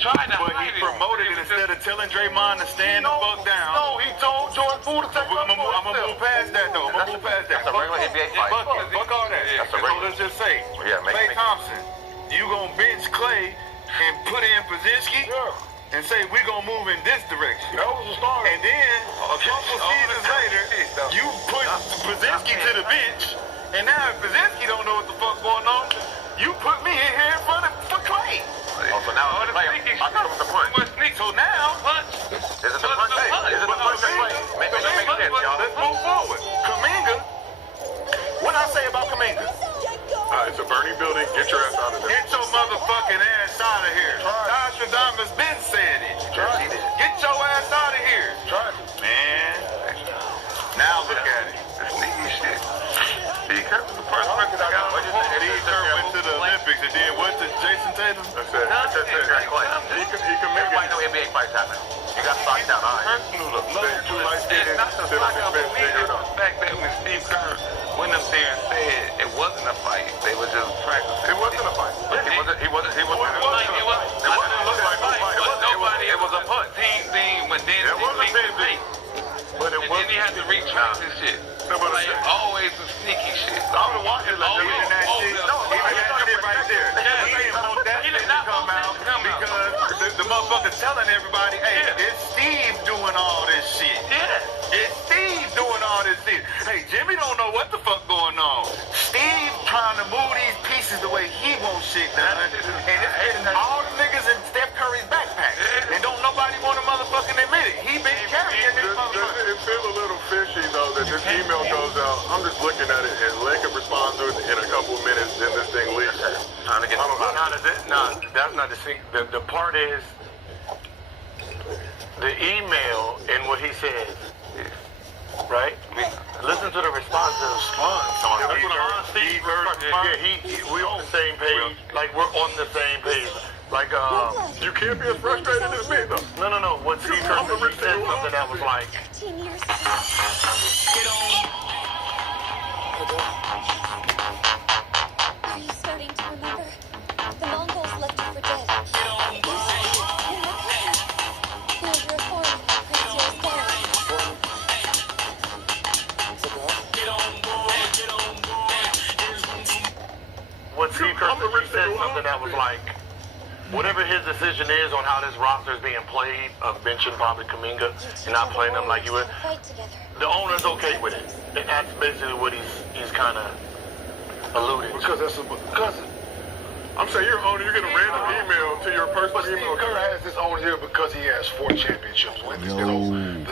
tried to but he promoted it instead of telling Draymond to stand the fuck down. No, he told Jordan Poole to take it. I'm gonna move past that though. I'm gonna move past that. That's a regular NBA fight. Fuck all that. That's a So regular. let's just say, Yeah, Klay Thompson, you gonna bench Klay and put in Pozinski and say we gonna move in this direction. That was a start. And then a couple seasons later, you put Pozinski to the bench, and now if Pozinski don't know what the fuck going on, you put me in here in front of for Klay. Oh, so now it's Klay. I thought it was the punch. So now, Is it the punch? Is it the punch that Klay? Make sense, y'all. let's move forward. Kuminga, what I say about Kuminga? It's a burning building. Get your ass out of there. Get your motherfucking ass out of here. Nostradamus been said it. Get your ass out of here. Man. Now look at it. It's sneaky shit. Steve Kerr was the first person that got what you said. Steve Kerr went to the Olympics and did what to Jason Tatum? That's it. He can make Everybody it. know NBA fights happen. You got stocked down, all right? It's not the fuck up for me. It's the fact that when Steve Kerr went up there and said it wasn't a fight, they were just practicing. It wasn't a fight. He wasn't. It was. It was a punt. Team thing, but then It was a team thing. But it and then he had to retrace his shit. Like always some sneaky shit. I would have watched it like even that shit. Even that shit right there. He didn't want that shit to come out because the motherfucker's telling everybody, hey, it's Steve doing all this shit. It's Steve doing all this shit. Hey, Jimmy don't know what the fuck going on. Steve trying to move these pieces the way he wants shit done. And it's getting all the niggas in Steph Curry's backpack. And don't nobody want to motherfucking admit it. He been carrying this motherfucker. It feels a little fishy though that this email goes out. I'm just looking at it and Lake could respond to it in a couple of minutes, then this thing leaks. Trying to get that's not the thing. The part is the email and what he says. Right? Listen to the response of Steve Kerr. We on the same page. Like we're on the same page. Like You can't be as frustrated as me though. no. What Steve Kerr said something that was like. 15 years Are you starting to remember? The Mongols left you for dead. You're my cousin. There's your form, Prince Yours What Steve Kerr said something that was like, whatever his decision is on how this roster is being played, of benching probably Kuminga and not playing them like you would, the owner's okay with it. And that's basically what he's kind of alluding to. Because I'm saying you're owner, you get a random email to your personal email. Steve Kerr has his own here because he has 4 championships with him.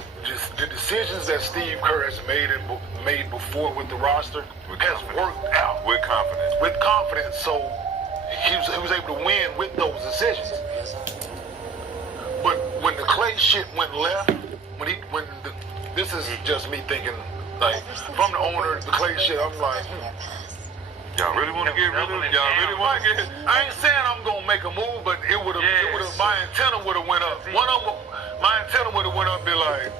The decisions that Steve Kerr has made before with the roster has worked out With confidence. with confidence. So he was able to win with those decisions. But when the Klay shit went left, this is just me thinking, like, from the owner, the Klay shit, I'm like, Y'all really want to get rid of it? Y'all really want to get it? I ain't saying I'm gonna make a move, but it would have, my antenna would have went up. My antenna would have went up, be like,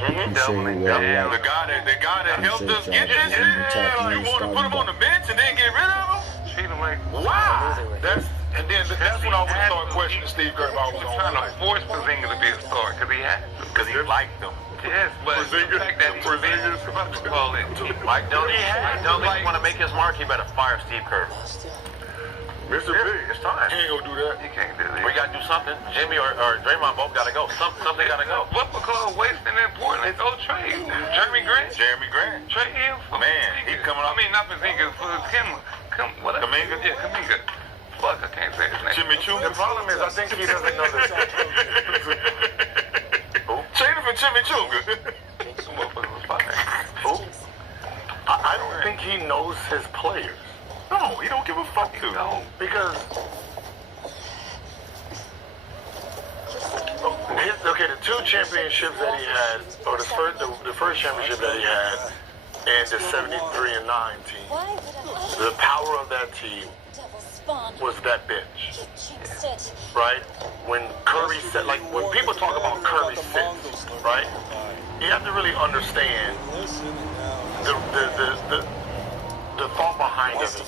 The guy that helped us get this shit, you want to put him on the bench and then get rid of him? Wow. that's when I would start questioning Steve Kerr if I was He was trying on to force Pozinga to be a star because he had to. Because he liked them. Yes, but the fact that he's been call it. Mike Dunleavy want to make his mark. He better fire Steve Kerr. Mr. B, It's time. He ain't gonna do that. You can't do We that. got to do something. Jimmy or Draymond both got to go. Something got to go. Football club wasting in Portland. Go trade Jeremy Grant. Trade him for Man, he coming up. I mean, not Pozinga, for whatever. Kuminga? Yeah, Kuminga. Fuck, I can't say his name. Jimmy Choo. The problem is, I think he doesn't know this. Trade him for Jimmy Choo. Some motherfucker was fine. I don't think he knows his players. No, he don't give a fuck to. No. Because the 2 championships that he had, or the first championship that he had, and the 73-9 team, the power of that team was that bench, right? When Curry said, like when people talk about Curry sits, right? You have to really understand the thought behind it.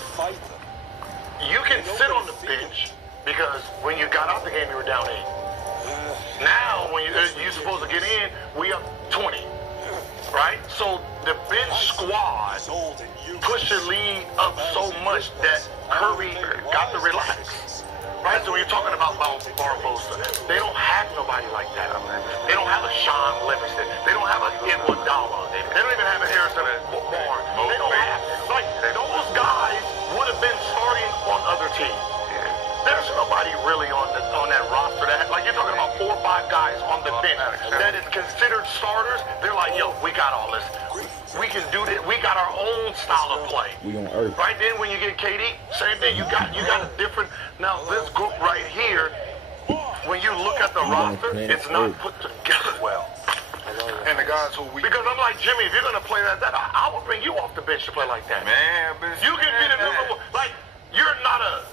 You can sit on the bench because when you got out the game, you were down 8. Now, when you're supposed to get in, we up 20, right? So the bench squad pushed the lead up so much that Curry got to relax, right? So when you're talking about Barbosa, they don't have nobody like that. They don't have a Sean Livingston. They don't have a Iguodala. They don't even have a Harrison Barnes. They don't have, like, those guys would have been starting on other teams. There's nobody really on that roster that, like, you're talking about 4 or 5 guys on the bench that is considered starters. They're like, yo, we got all this. We can do this. We got our own style of play. We on Earth. Right then, when you get KD, same thing. You got a different. Now this group right here, when you look at the roster, it's not put together well. And the guys who we Because I'm like, Jimmy, if you're gonna play that, I would bring you off the bench to play like that. Man, but You can be the number one. Like, you're not a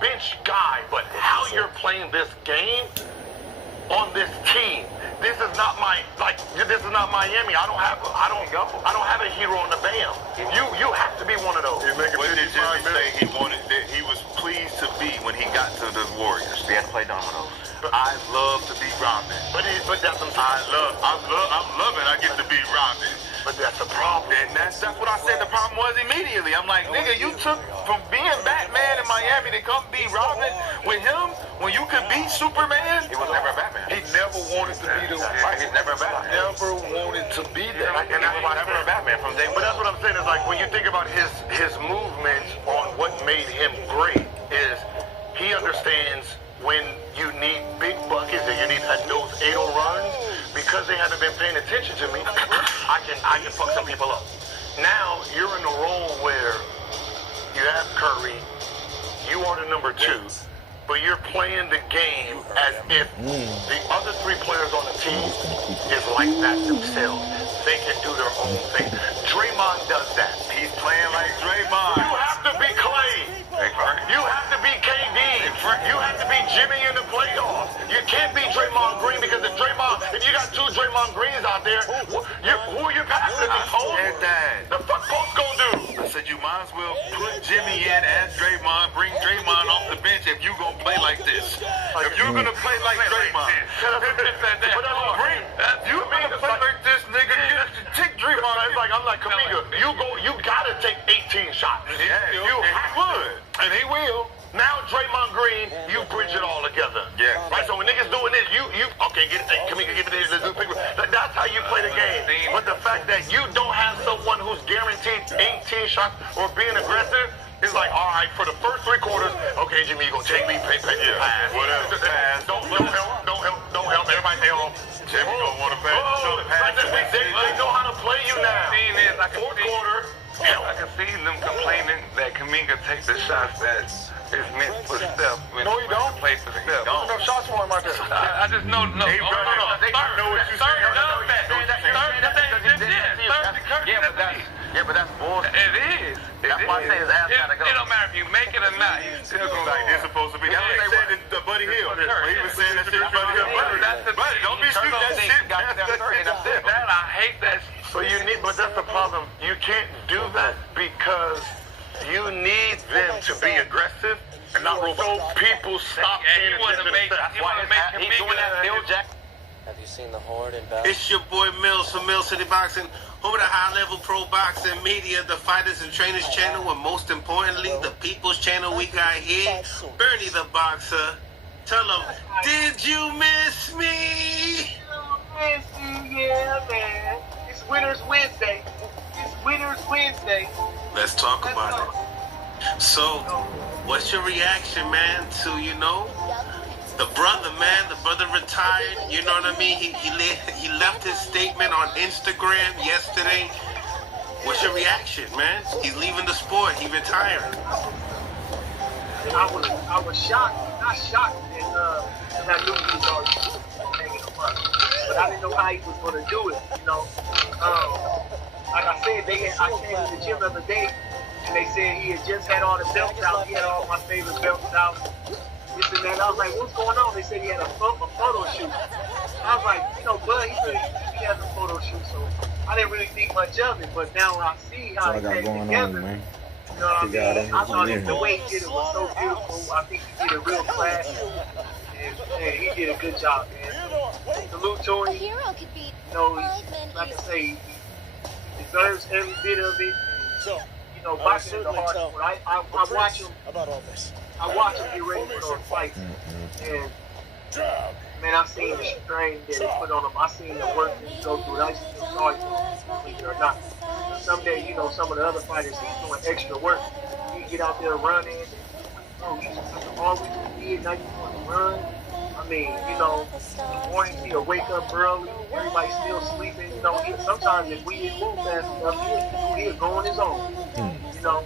bench guy, but how you're playing this game on this team. This is not Miami. I don't have a hero on the Bam. You have to be one of those. what did Jimmy say he wanted? That he was pleased to be when he got to the Warriors. We had to play dominoes. I love to be Robin. But that's what I'm loving. I get to be Robin. But that's the problem. And that's what I said the problem was immediately. I'm like, nigga, you took from being Batman in Miami to come be Robin with him when you could be Superman. He was never a Batman. he never wanted to be the He's never a Batman. never wanted to be that. And that's why Never a Batman from day But one. that's what I'm saying is, like, when you think about his movements on what made him great is he understands when you need big buckets and you need those 8-0 runs. Because they haven't been paying attention to me, I can fuck some people up. Now you're in the role where you have Curry, you are the number 2, but you're playing the game as if the other 3 players on the team is like that themselves. They can do their own thing. Draymond does that. He's playing like Draymond. You have to be Clay. You have to be KD. You have to be Jimmy in the playoffs. You can't be Draymond Green because if you got 2 Draymond Greens out there, who are you passing to? said that. The fuck Post gonna do? I said you might as well put Jimmy in as Draymond, bring Draymond off the bench if you gonna play like this. If you're gonna play like Draymond. You gonna play like this, nigga, take Draymond. It's like, I'm like, Kaminga, you gotta take 18 shots. Yeah, You would. And he will. Now Draymond Green, you bridge it all together. Yeah. Right, so when niggas doing this, okay, Kaminga, get it, let's do picture. That's how you play the game. But the fact that you don't have someone who's guaranteed 18 shots or being aggressive, it's like, all right, for the first 3 quarters, okay, Jimmy, you gonna take me, pass. Whatever, pass. Don't help. Everybody help. Jimmy don't want to pass. They know how to play you now. Thing is, I can 4th see- quarter. I can see them complaining that Kaminga takes the shots that is meant for Steph. No, he don't. Play for Steph. There's enough shots for him out there. I just know. No. Hey, bro, I know what you saying. Yeah, but that's bullshit. It is. That's why I say his ass gotta go. It don't matter if you make it or not. He's still gonna Like go. it's supposed to be. That's what they said to Buddy Hill. He was saying that shit to Buddy Hill. Buddy, don't be shooting that shit. That I hate that. But that's the problem. You can't do that because you need them to be aggressive and not robust. So people stop paying attention to Steph. That's why he's doing that Bill Jack. Have you seen the Horde in battle? It's your boy Mills from Mill City Boxing, home of the high-level pro boxing media, the Fighters and Trainers channel, and most importantly, the People's channel we got here, Bernie the Boxer. Tell him, did you miss me? Yeah, man. It's Winners Wednesday. Let's talk about it. So, what's your reaction, man, to, the brother, man? The brother retired, you know what I mean? He left his statement on Instagram yesterday. What's your reaction, man? He's leaving the sport. He retired. And I was shocked. Not shocked because I knew he was already hanging him up. But I didn't know how he was going to do it, Like I said, I came to the gym the other day, and they said he had just had all the belts out. He had all my favorite belts out. This and that. I was like, what's going on? They said he had a photo shoot. I was like, Bud, he has a photo shoot, so I didn't really think much of it. But now I see how That's all I they got put it going together. on, man. You know what I mean? I thought the way he did it was so beautiful. I think he did it real classy. And he did a good job, man. Salute to him. You know, like I say, he deserves every bit of it. You know, boxing is a hard sport. I watch him. I watch him get ready for those fights. And man, I've seen the strain that he put on him. I've seen the work that he go through. I just feel sorry for him, or not. Someday, you know, some of the other fighters, he's doing extra work. He get out there running. He's always did. Now you want to run. I mean, you know, in the morning he'll wake up early. Everybody's still sleeping. You know, sometimes if we didn't move fast enough, he'll go on his own. You know,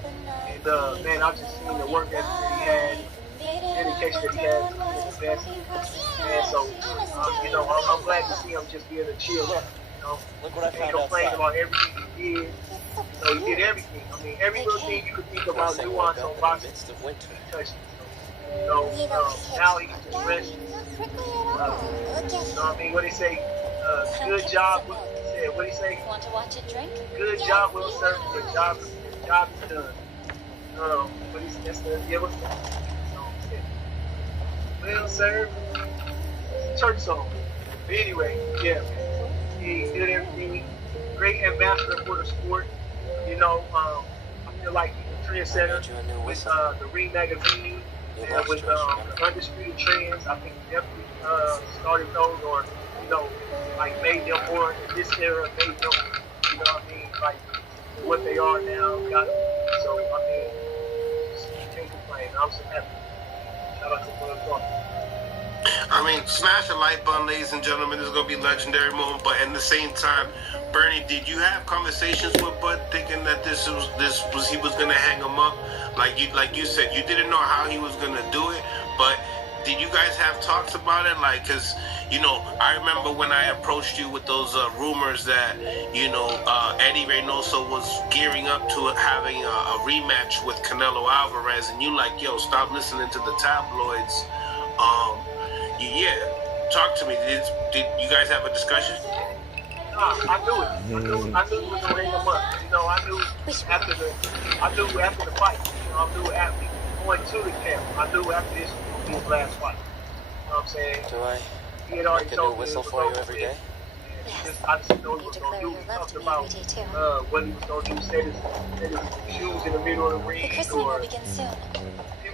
and man, I've just seen the work ethic that he had, dedication that he had to be the best. And so, you know, I'm glad to see him just be able to chill. You know, he complained about everything he did. You know, he did everything. I mean, every little thing you could think about nuance on boxing, he touched it. You know, now he can just rest. You know what I mean? What they say? Good job. What he say? Want to watch it drink? Good job, well served. Good job is done. But that's the what's that? Well served. It's a church song. But anyway, yeah, man. He did everything. Great ambassador for the sport. You know, I feel like he's a trendsetter with the Ring magazine and with the Undisputed Trends. I think he definitely started those, or you know, like made them more in this era, made them, you know what I mean, like what they are now. So I mean, just can't complain. I'm so happy. Shout out to Bud Clark. I mean, smash a like button, ladies and gentlemen. This is gonna be a legendary moment. But at the same time, Bernie, did you have conversations with Bud thinking that he was gonna hang him up? Like you said, you didn't know how he was gonna do it, but did you guys have talks about it? Like, cause you know, I remember when I approached you with those rumors that you know Eddie Reynoso was gearing up to having a rematch with Canelo Alvarez, and you like, yo, stop listening to the tabloids. Yeah, talk to me. Did you guys have a discussion? I knew it. I knew he was gonna hang him up. You know, I knew after the fight. You know, I knew after going to the camp. I knew after this was gonna be his last fight. You know what I'm saying? Do I He had already make a told new me whistle for you every day? I just know he was gonna do. He talked about what he was gonna do. Set his shoes in the middle of the ring, The christening will begin soon.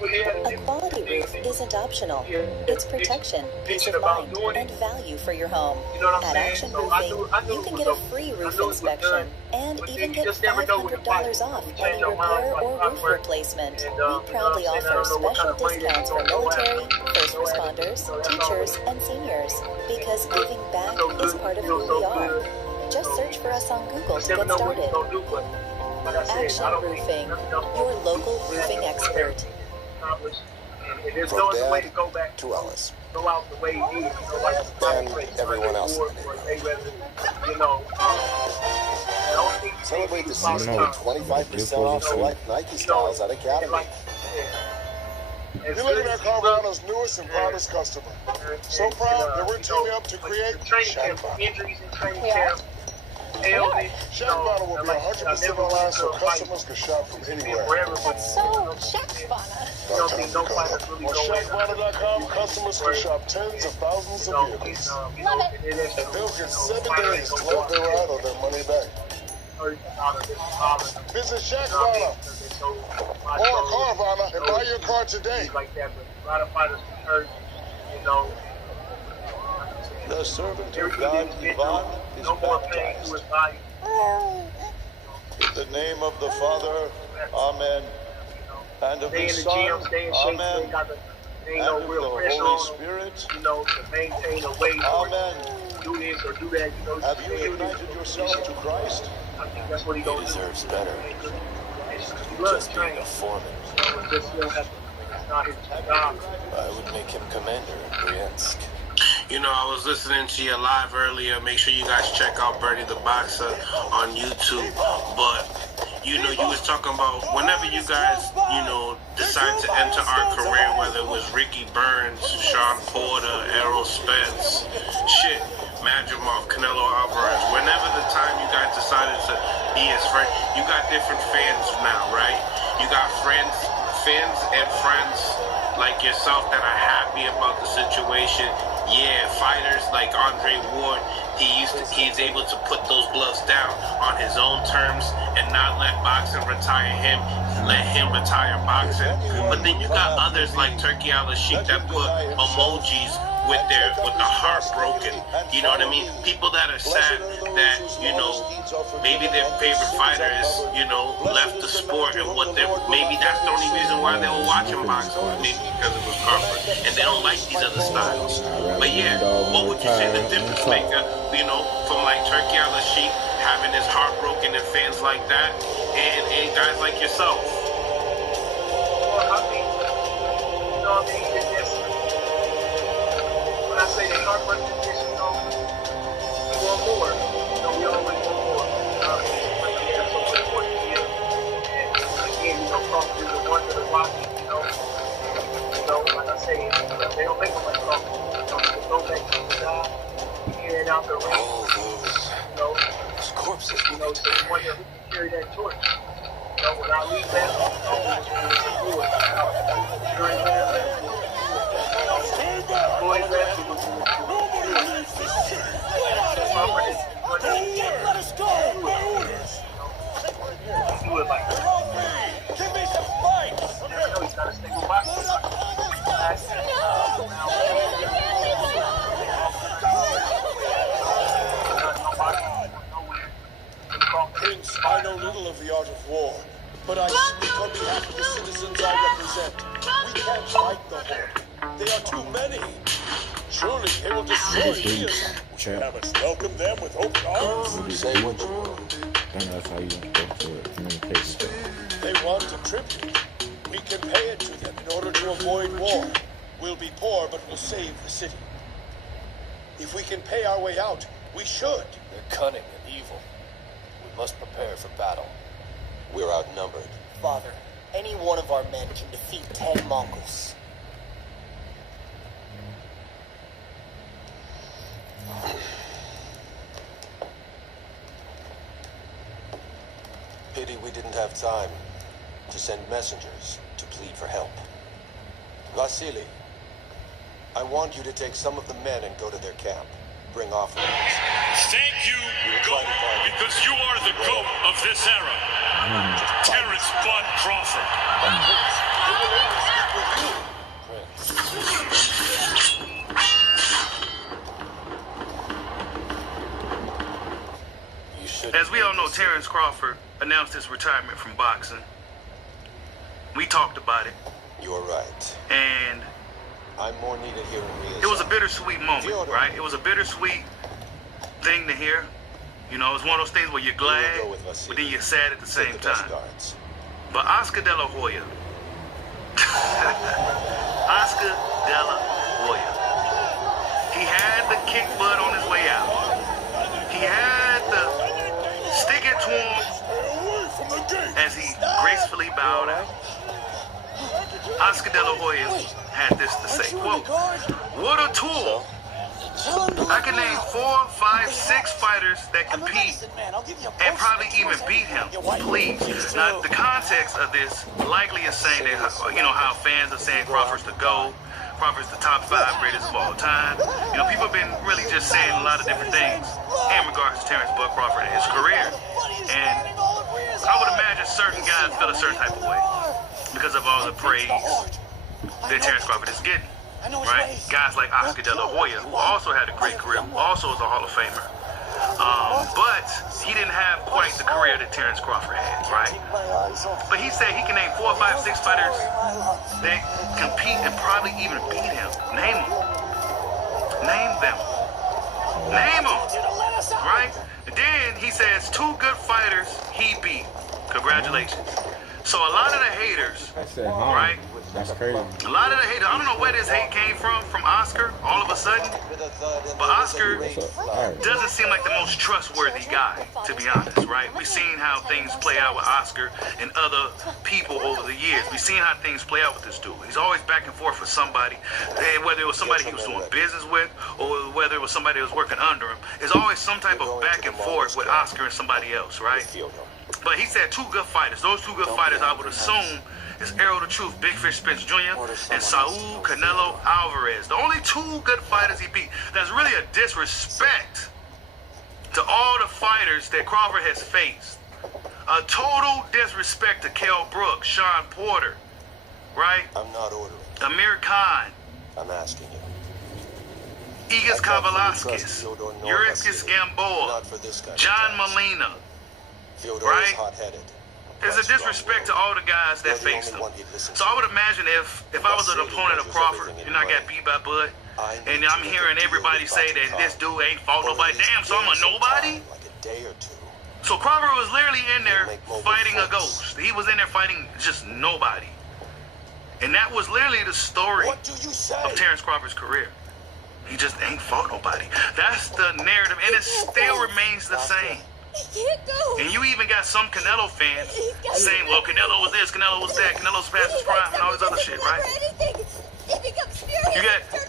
A quality roof isn't optional. It's protection, peace of mind, and value for your home. At Action Roofing, you can get a free roof inspection and even get $500 off any repair or roof replacement. We proudly offer special discounts for military, first responders, teachers, and seniors because giving back is part of who we are. Just search for us on Google to get started. Action Roofing, your local roofing expert. And there's no other way to go back to Ellis. Go out the way he did. You know, like everyone else. You know, celebrate the season with 25% off select Nike styles at Academy. You're looking at Carvana's newest and proudest customer. So proud that we're teaming up to create injuries in training camp. Shaqbana will be 100% online so customers can shop from anywhere. That's so Shaqbana. On Shaqbana.com, customers can shop tens of thousands of vehicles. And they'll get 7 days to love their ride or their money back. Visit Shaqbana or Carvana and buy your car today. A lot of fighters hurt, you know. The servant of God, Ivan, is baptized. In the name of the Father, Amen. And of the Son, Amen. And of the Holy Spirit, Amen. Have you united yourself to Christ? He deserves better. Just being a foreman. I would make him commander in Bryansk. You know, I was listening to you live earlier. Make sure you guys check out Bernie the Boxer on YouTube. But, you know, you was talking about whenever you guys, you know, decide to enter our career, whether it was Ricky Burns, Sean Porter, Errol Spence, Madrimal, Canelo Alvarez, whenever the time you guys decided to be his friend, you got different fans now, right? You got fans and friends like yourself that are happy about the situation. Yeah, fighters like Andre Ward, he's able to put those gloves down on his own terms and not let boxing retire him, let him retire boxing. But then you got others like Turki Al-Sheikh that put emojis with the heart broken. You know what I mean? People that are sad that, you know, maybe their favorite fighter is, you know, left the sport, and maybe that's the only reason why they were watching boxing, maybe because it was comfort, and they don't like these other styles. But yeah, what would you say the difference maker, you know, from like Turki Al-Sheikh having his heart broken and fans like that, and guys like yourself? Well, I mean, you know what I mean? It's just, when I say they heart breaking, it's just, you know, we want more. You know, we always want more. That's so important to you. And again, you know, Crawford is the one to the rocky, you know. You know, like I say, they don't make them like Crawford. You know, they go back to the job, in and out the ring. You know, those corpses. You know, so the one that who can carry that torch. You know, when I leave that, you know, do it. During that, boys left, it was Let us go! do it like that. Give me some fight! You know, he's got to stay with boxing. Prince, I know little of the art of war, but I speak on behalf of the citizens I represent. We can't fight the Horde. They are too many. Surely they will destroy us. We haven't welcomed them with open arms. Say what you want. That's how you go to communicate. They want a tribute. We can pay it to them in order to avoid war. We'll be poor, but we'll save the city. If we can pay our way out, we should. They're cunning and evil. We must prepare for battle. We're outnumbered. Father, any one of our men can defeat 10 Mongols. Pity we didn't have time to send messengers to plead for help. Vasily, I want you to take some of the men and go to their camp. Bring offerings. Thank you, GOAT, because you are the GOAT of this era. Terrence Bud Crawford. As we all know, Terrence Crawford announced his retirement from boxing. We talked about it. You're right. And I'm more needed here in Rio. it was a bittersweet moment, right? It was a bittersweet thing to hear. You know, it's one of those things where you're glad, but then you're sad at the same time. But Oscar De La Hoya, Oscar De La Hoya, he had the kick butt on his way out. He had the stick it to him as he gracefully bowed out. Oscar De La Hoya had this to say, quote, "What a tool. I can name 4, 5, 6 fighters that compete and probably even beat him. Please." Now, the context of this likely is saying that, you know, how fans are saying Crawford's the GOAT, Crawford's the top 5 greatest of all time. You know, people have been really just saying a lot of different things in regards to Terrence Bud Crawford and his career. And I would imagine certain guys feel a certain type of way because of all the praise that Terrence Crawford is getting. Right? Guys like Oscar De La Hoya, who also had a great career, who also is a Hall of Famer. But he didn't have quite the career that Terrence Crawford had, right? But he said he can name 4, 5, 6 fighters that compete and probably even beat him. Name them. Name them. Name them. Right? And then he says 2 good fighters he beat. Congratulations. So a lot of the haters, right? That's crazy. A lot of the haters, I don't know where this hate came from Oscar, all of a sudden. But Oscar doesn't seem like the most trustworthy guy, to be honest, right? We've seen how things play out with Oscar and other people over the years. We've seen how things play out with this dude. He's always back and forth with somebody, and whether it was somebody he was doing business with or whether it was somebody that was working under him. There's always some type of back and forth with Oscar and somebody else, right? But he said two good fighters. Those two good fighters, I would assume, is Errol the Truth, Big Fish Spence Jr., and Saul Canelo Alvarez. The only two good fighters he beat. That's really a disrespect to all the fighters that Crawford has faced. A total disrespect to Kell Brooks, Sean Porter, right? I'm not ordering. Amir Khan. I'm asking you. Igas Kavalaskis, Yuriskis Gamboa, John Molina, right? There's a disrespect to all the guys that faced him. So I would imagine if I was an opponent of Crawford and I got beat by Bud, and I'm hearing everybody say that this dude ain't fought nobody, damn, so I'm a nobody? So Crawford was literally in there fighting a ghost. He was in there fighting just nobody. And that was literally the story of Terrence Crawford's career. He just ain't fought nobody. That's the narrative, and it still remains the same. And you even got some Canelo fans saying, well, Canelo was this, Canelo was that, Canelo's past his prime, and all this other shit, right?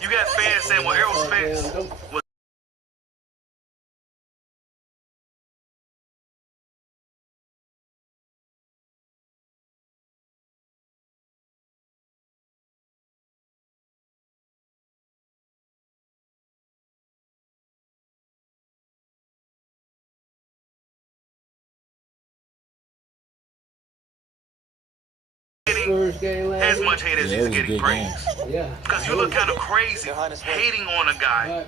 You got fans saying, well, Errol Spence was as much hate as he's getting praise. Because you look kind of crazy hating on a guy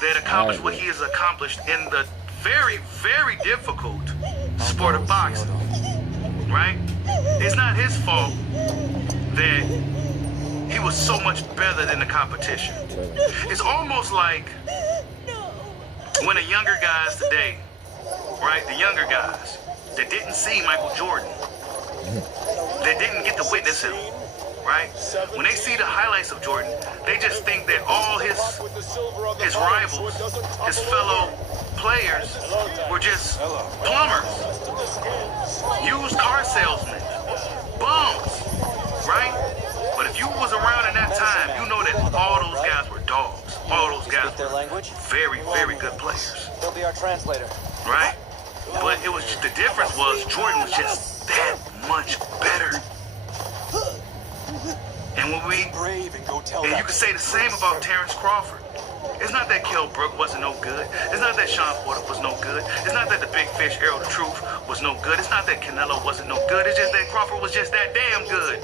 that accomplished what he has accomplished in the very, very difficult sport of boxing. Right? It's not his fault that he was so much better than the competition. It's almost like when the younger guys today, right, the younger guys that didn't see Michael Jordan, that didn't get to witness him, right? When they see the highlights of Jordan, they just think that all his rivals, his fellow players, were just plumbers, used car salesmen, bums, right? But if you was around in that time, you know that all those guys were dogs. All those guys were very, very good players. He'll be our translator. Right? But it was just, the difference was Jordan was just that much better. And when we, and you can say the same about Terrence Crawford. It's not that Kell Brook wasn't no good. It's not that Sean Porter was no good. It's not that the Big Fish, Errol the Truth, was no good. It's not that Canelo wasn't no good. It's just that Crawford was just that damn good.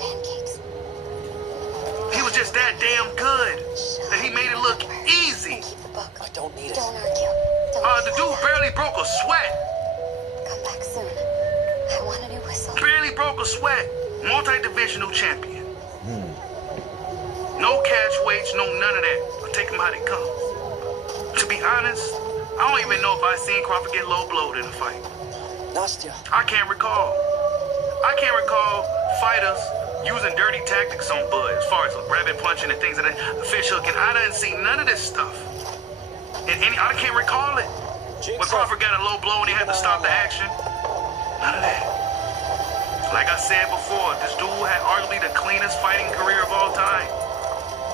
He was just that damn good that he made it look easy. I don't need it. Don't argue. The dude barely broke a sweat. Come back soon. I want a new whistle. Barely broke a sweat. Multi-divisional champion. No catch weights, no none of that. I'll take them how they come. To be honest, I don't even know if I seen Crawford get low blowed in a fight. Nastya. I can't recall. I can't recall fighters using dirty tactics on Bud as far as rabbit punching and things like that, fish hooking. I didn't see none of this stuff. I can't recall it. When Crawford got a low blow and he had to stop the action. None of that. Like I said before, this dude had arguably the cleanest fighting career of all time.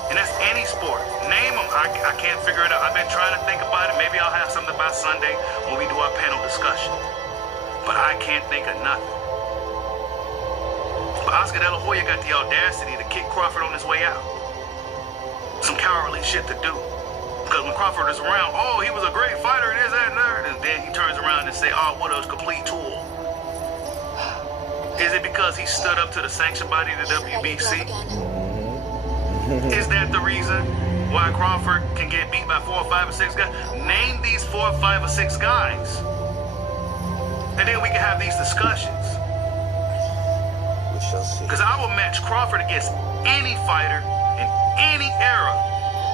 And that's any sport. Name them. I can't figure it out. I've been trying to think about it. Maybe I'll have something by Sunday when we do our panel discussion. But I can't think of nothing. But Oscar De La Hoya got the audacity to kick Crawford on his way out. Some cowardly shit to do. Because when Crawford is around, oh, he was a great fighter, this, that, and that. And then he turns around and say, oh, what a complete tool. Is it because he stood up to the sanctioned body of the WBC? Is that the reason why Crawford can get beat by 4 or 5 or 6 guys? Name these 4 or 5 or 6 guys. And then we can have these discussions. We shall see. Because I will match Crawford against any fighter in any era,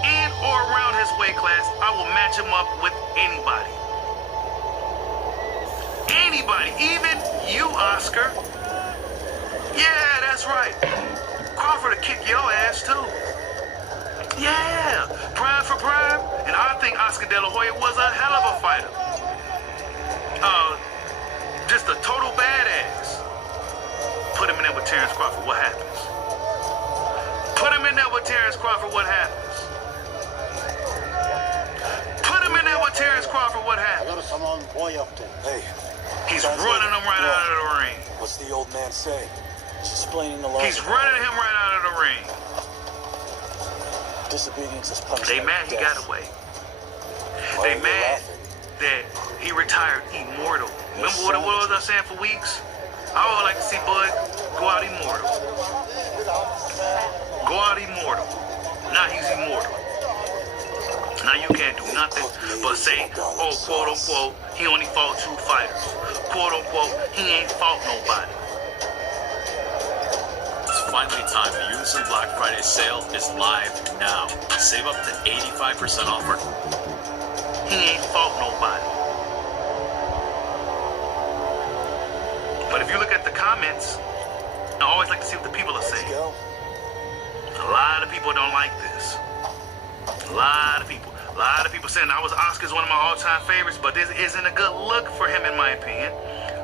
in or around his weight class. I will match him up with anybody. Anybody, even you, Oscar. Yeah, that's right. Crawford will kick your ass too. Yeah, prime for prime. And I think Oscar De La Hoya was a hell of a fighter. Just a total badass. Put him in there with Terrence Crawford, what happens? Put him in there with Terrence Crawford, what happens? Put him in there with Terrence Crawford, what happens? Hey, He's running him right out of the ring. What's the old man say? He's explaining the law. He's running him right out of the ring. Disobedience is punishment. They mad he got away. They mad that he retired immortal. Remember what was I saying for weeks? I would like to see Bud go out immortal. Go out immortal. Now he's immortal. Now you can't do nothing but say, oh, quote unquote, he only fought 2 fighters. Quote unquote, he ain't fought nobody. It's finally time. The Unison Black Friday sale is live now. Save up to 85% off our... He ain't fought nobody. But if you look at the comments, I always like to see what the people are saying. A lot of people don't like this. A lot of people saying Oscar's one of my all-time favorites, but this isn't a good look for him in my opinion.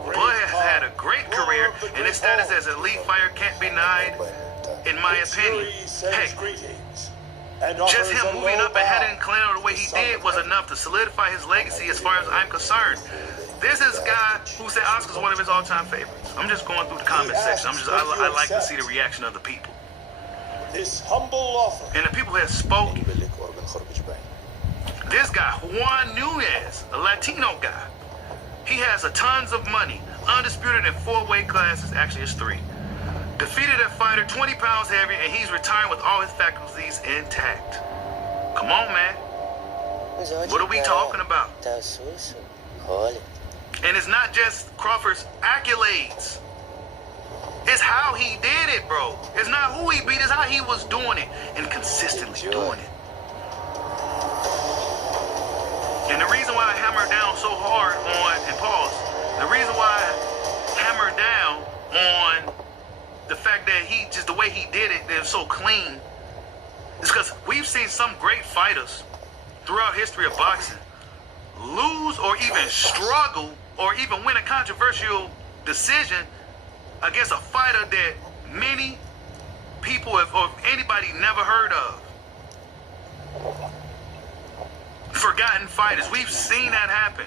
Bud has had a great career, and his status as an elite fighter can't be denied, in my opinion. Heck, just him moving up and heading Canelo the way he did was enough to solidify his legacy as far as I'm concerned. This is a guy who said Oscar's one of his all-time favorites. I'm just going through the comment section. I like to see the reaction of the people. This humble offer. And the people have spoken. This guy, Juan Nunez, a Latino guy, he has a tons of money, undisputed in 4 weight classes, actually it's 3. Defeated a fighter 20 pounds heavier, and he's retiring with all his faculties intact. Come on, man. What are we talking about? And it's not just Crawford's accolades. It's how he did it, bro. It's not who he beat, it's how he was doing it and consistently doing it. And the reason why I hammer down so hard on, and pause, the reason why I hammer down on the fact that he, just the way he did it, was so clean, is because we've seen some great fighters throughout history of boxing lose or even struggle or even win a controversial decision against a fighter that many people have, or anybody never heard of. Forgotten fighters. We've seen that happen.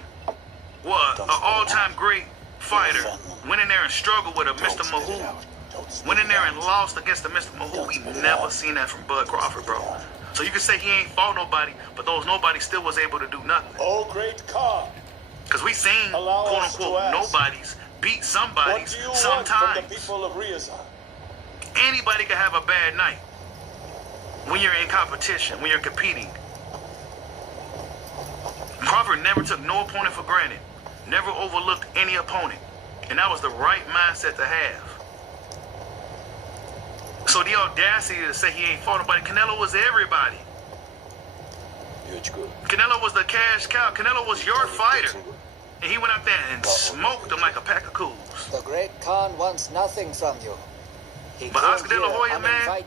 What, an all-time great fighter went in there and struggled with a Mr. Mahou. Went in there and lost against a Mr. Mahou. We never seen that from Bud Crawford, bro. So you can say he ain't fought nobody, but those nobody still was able to do nothing. Oh, great Khan. Because we seen, quote-unquote, nobodies beat somebodies sometimes. From the people of Ryazan? Anybody can have a bad night when you're in competition, when you're competing. Crawford never took no opponent for granted, never overlooked any opponent, and that was the right mindset to have. So the audacity to say he ain't fought nobody, Canelo was everybody. Canelo was the cash cow. Canelo was your fighter, and he went out there and smoked him like a pack of cools. The great Khan wants nothing from you. But Oscar De La Hoya, man,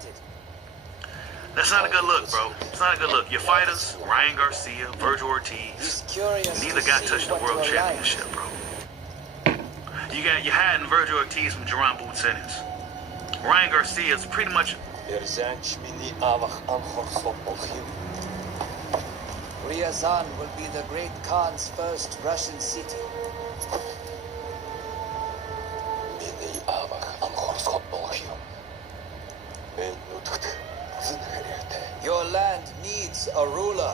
that's not a good look, bro. It's not a good look. Your fighters, Ryan Garcia, Virgil Ortiz, neither got touched the world championship, bro. You hiding Virgil Ortiz from Jerome Boots-Ennis. Ryan Garcia is pretty much... Ryazan will be the great Khan's first Russian city. Your land needs a ruler.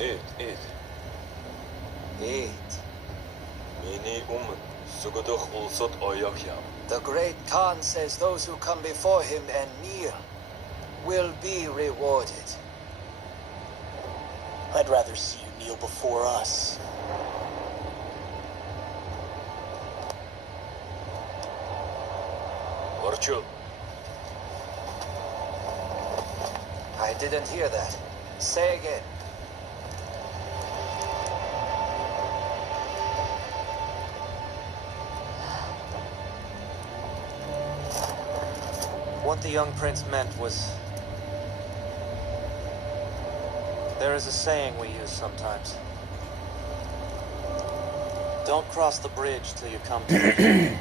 Eid. The great Khan says those who come before him and kneel will be rewarded. I'd rather see you kneel before us. I didn't hear that. Say again. What the young prince meant was... There is a saying we use sometimes. Don't cross the bridge till you come to it.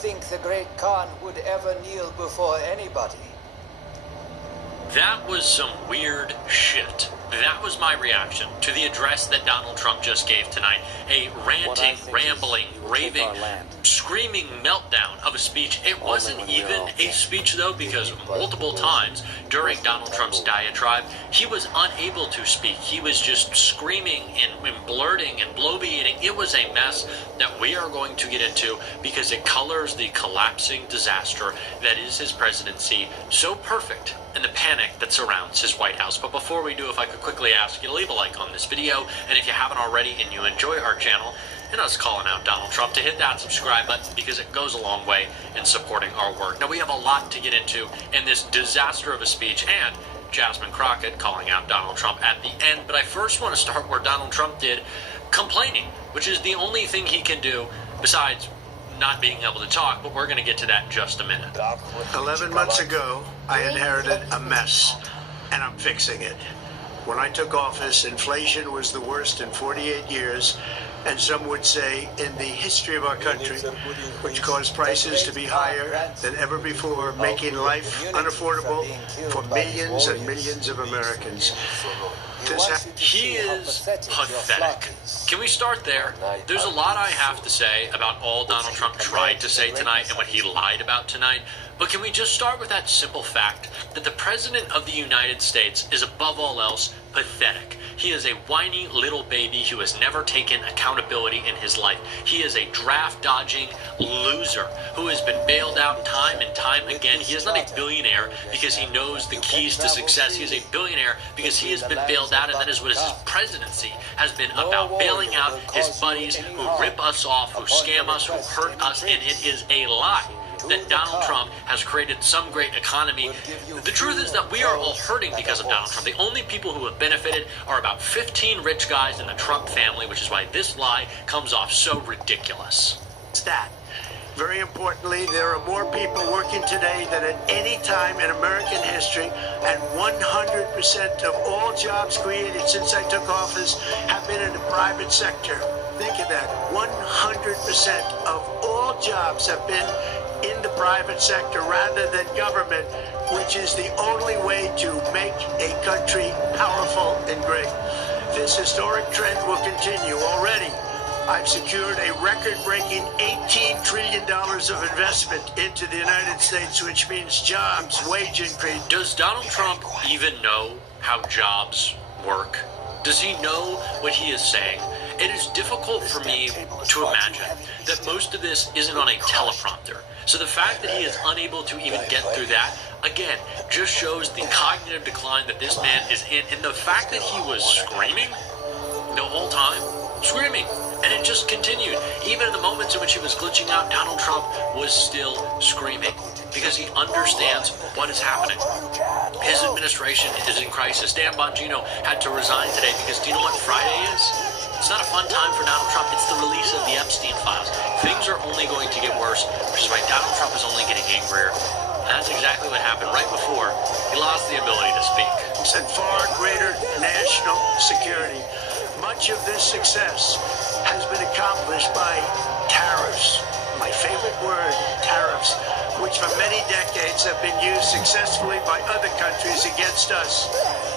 think the Great Khan would ever kneel before anybody? That was some weird shit. That was my reaction to the address that Donald Trump just gave tonight. A ranting, rambling, raving, screaming meltdown of a speech. It wasn't even a speech, though, because multiple times during Donald Trump's diatribe, he was unable to speak. He was just screaming and blurting and bloviating. It was a mess that we are going to get into because it colors the collapsing disaster that is his presidency so perfect and the panic that surrounds his White House. But before we do, if I could quickly ask you to leave a like on this video, and if you haven't already and you enjoy our channel and us calling out Donald Trump, to hit that subscribe button because it goes a long way in supporting our work. Now, we have a lot to get into in this disaster of a speech and Jasmine Crockett calling out Donald Trump at the end, but I first want to start where Donald Trump did, complaining, which is the only thing he can do besides not being able to talk, but we're going to get to that in just a minute. 11 months ago, I inherited a mess, and I'm fixing it. When I took office, inflation was the worst in 48 years, and some would say in the history of our country, which caused prices to be higher than ever before, making life unaffordable for millions and millions of Americans. He is pathetic. Can we start there? There's a lot I have to say about all Donald Trump tried to say tonight and what he lied about tonight, but can we just start with that simple fact that the President of the United States is above all else pathetic. He is a whiny little baby who has never taken accountability in his life. He is a draft-dodging loser who has been bailed out time and time again. He is not a billionaire because he knows the keys to success. He is a billionaire because he has been bailed out, and that is what his presidency has been about, bailing out his buddies who rip us off, who scam us, who hurt us, and it is a lie that Donald Trump has created some great economy. The truth is that we are all hurting because of Donald Trump. The only people who have benefited are about 15 rich guys in the Trump family, which is why this lie comes off so ridiculous. It's that. Very importantly, there are more people working today than at any time in American history, and 100% of all jobs created since I took office have been in the private sector. Think of that. 100% of all jobs have been in the private sector rather than government, which is the only way to make a country powerful and great. This historic trend will continue. Already, I've secured a record-breaking $18 trillion of investment into the United States, which means jobs, wage increase. Does Donald Trump even know how jobs work? Does he know what he is saying? It is difficult for me to imagine that most of this isn't on a teleprompter. So the fact that he is unable to even get through that, again, just shows the cognitive decline that this man is in. And the fact that he was screaming the whole time, screaming, and it just continued. Even in the moments in which he was glitching out, Donald Trump was still screaming because he understands what is happening. His administration is in crisis. Dan Bongino had to resign today because do you know what Friday is? It's not a fun time for Donald Trump. It's the release of the Epstein files. Things are only going to get worse, which is why Donald Trump is only getting angrier. And that's exactly what happened right before he lost the ability to speak. And far greater national security. Much of this success has been accomplished by tariffs. My favorite word, tariffs, which for many decades have been used successfully by other countries against us,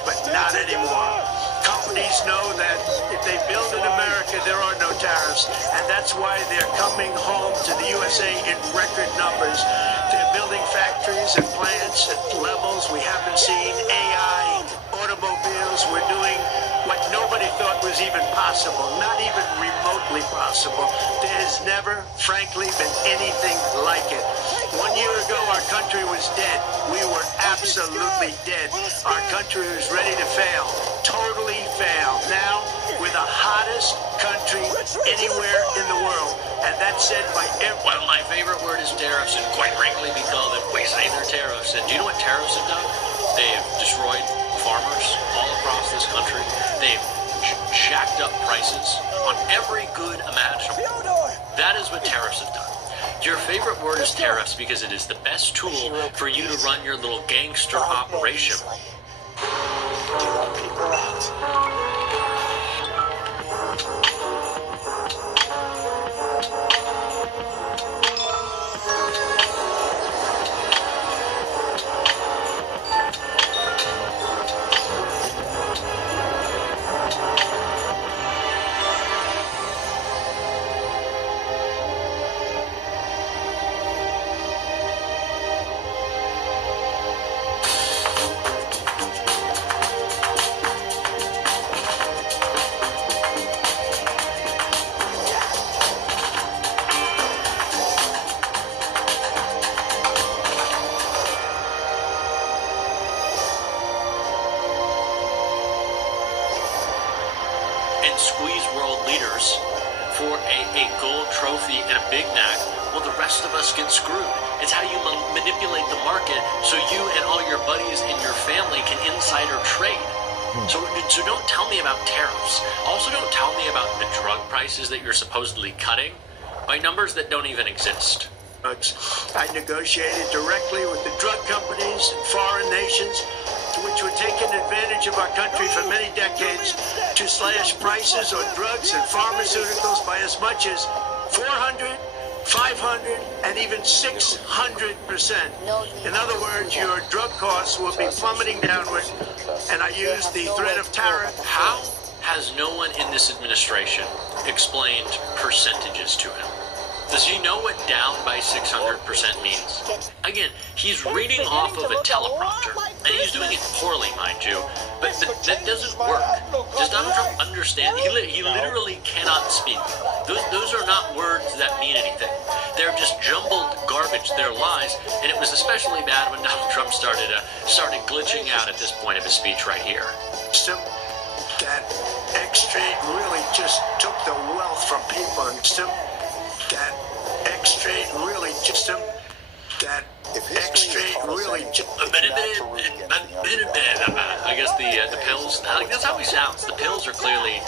but not anymore. Companies know that if they build in America, there are no tariffs, and that's why they're coming home to the USA in record numbers. They're building factories and plants at levels we haven't seen. AI, automobiles, we're doing what nobody thought was even possible, not even remotely possible. There has never, frankly, been anything like it. 1 year ago, our country was dead. We were absolutely dead. Our country was ready to fail, totally fail. Now, we're the hottest country anywhere in the world, and that's said by everyone. Well, my favorite word is tariffs, and quite frankly, because we say they're tariffs. And do you know what tariffs have done? They've destroyed farmers all across this country. They've jacked up prices on every good imaginable. That is what tariffs have done. Your favorite word is tariffs because it is the best tool for you to run your little gangster operation. for a gold trophy and a Big Mac, well, the rest of us get screwed. It's how you manipulate the market so you and all your buddies and your family can insider trade. So don't tell me about tariffs. Also, don't tell me about the drug prices that you're supposedly cutting by numbers that don't even exist. I negotiated directly with the drug companies and foreign nations, which were taking advantage of our country for many decades, to slash prices on drugs and pharmaceuticals by as much as 400, 500, and even 600%. In other words, your drug costs will be plummeting downward, and I use the threat of tariff. How has no one in this administration explained percentages to him? Does he know what down by 600% means? Again, he's reading off of a teleprompter, and he's doing it poorly, mind you, but that doesn't work. Does Donald Trump understand? He literally cannot speak. Those are not words that mean anything. They're just jumbled garbage. They're lies, and it was especially bad when Donald Trump started glitching out at this point of his speech right here. So that X-Trade really just took the wealth from people, and that X-Trade really just that X-Trade really just I guess the pills, that's how he sounds. The pills are clearly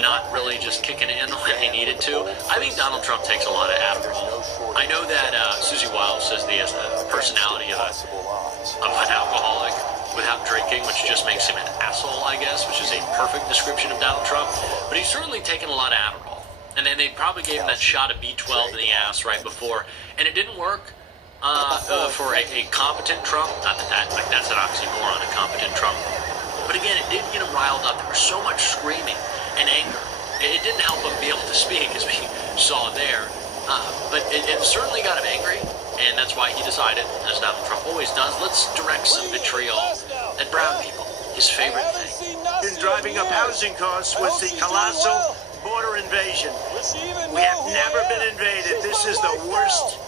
not really just kicking in when they needed to. I think Donald Trump takes a lot of Adderall. I know that Susie Wiles says he has the personality of an alcoholic without drinking, which just makes him an asshole, I guess, which is a perfect description of Donald Trump. But he's certainly taken a lot of Adderall. And then they probably gave him that shot of B12 in the ass right before, and it didn't work for a competent Trump. Not that's an oxymoron, a competent Trump. But again, it did get him riled up. There was so much screaming and anger. It didn't help him be able to speak, as we saw there. But it certainly got him angry, and that's why he decided, as Donald Trump always does, let's direct some vitriol at brown people, his favorite thing. In driving up housing costs was the colossal border invasion. We have never been invaded. This is the worst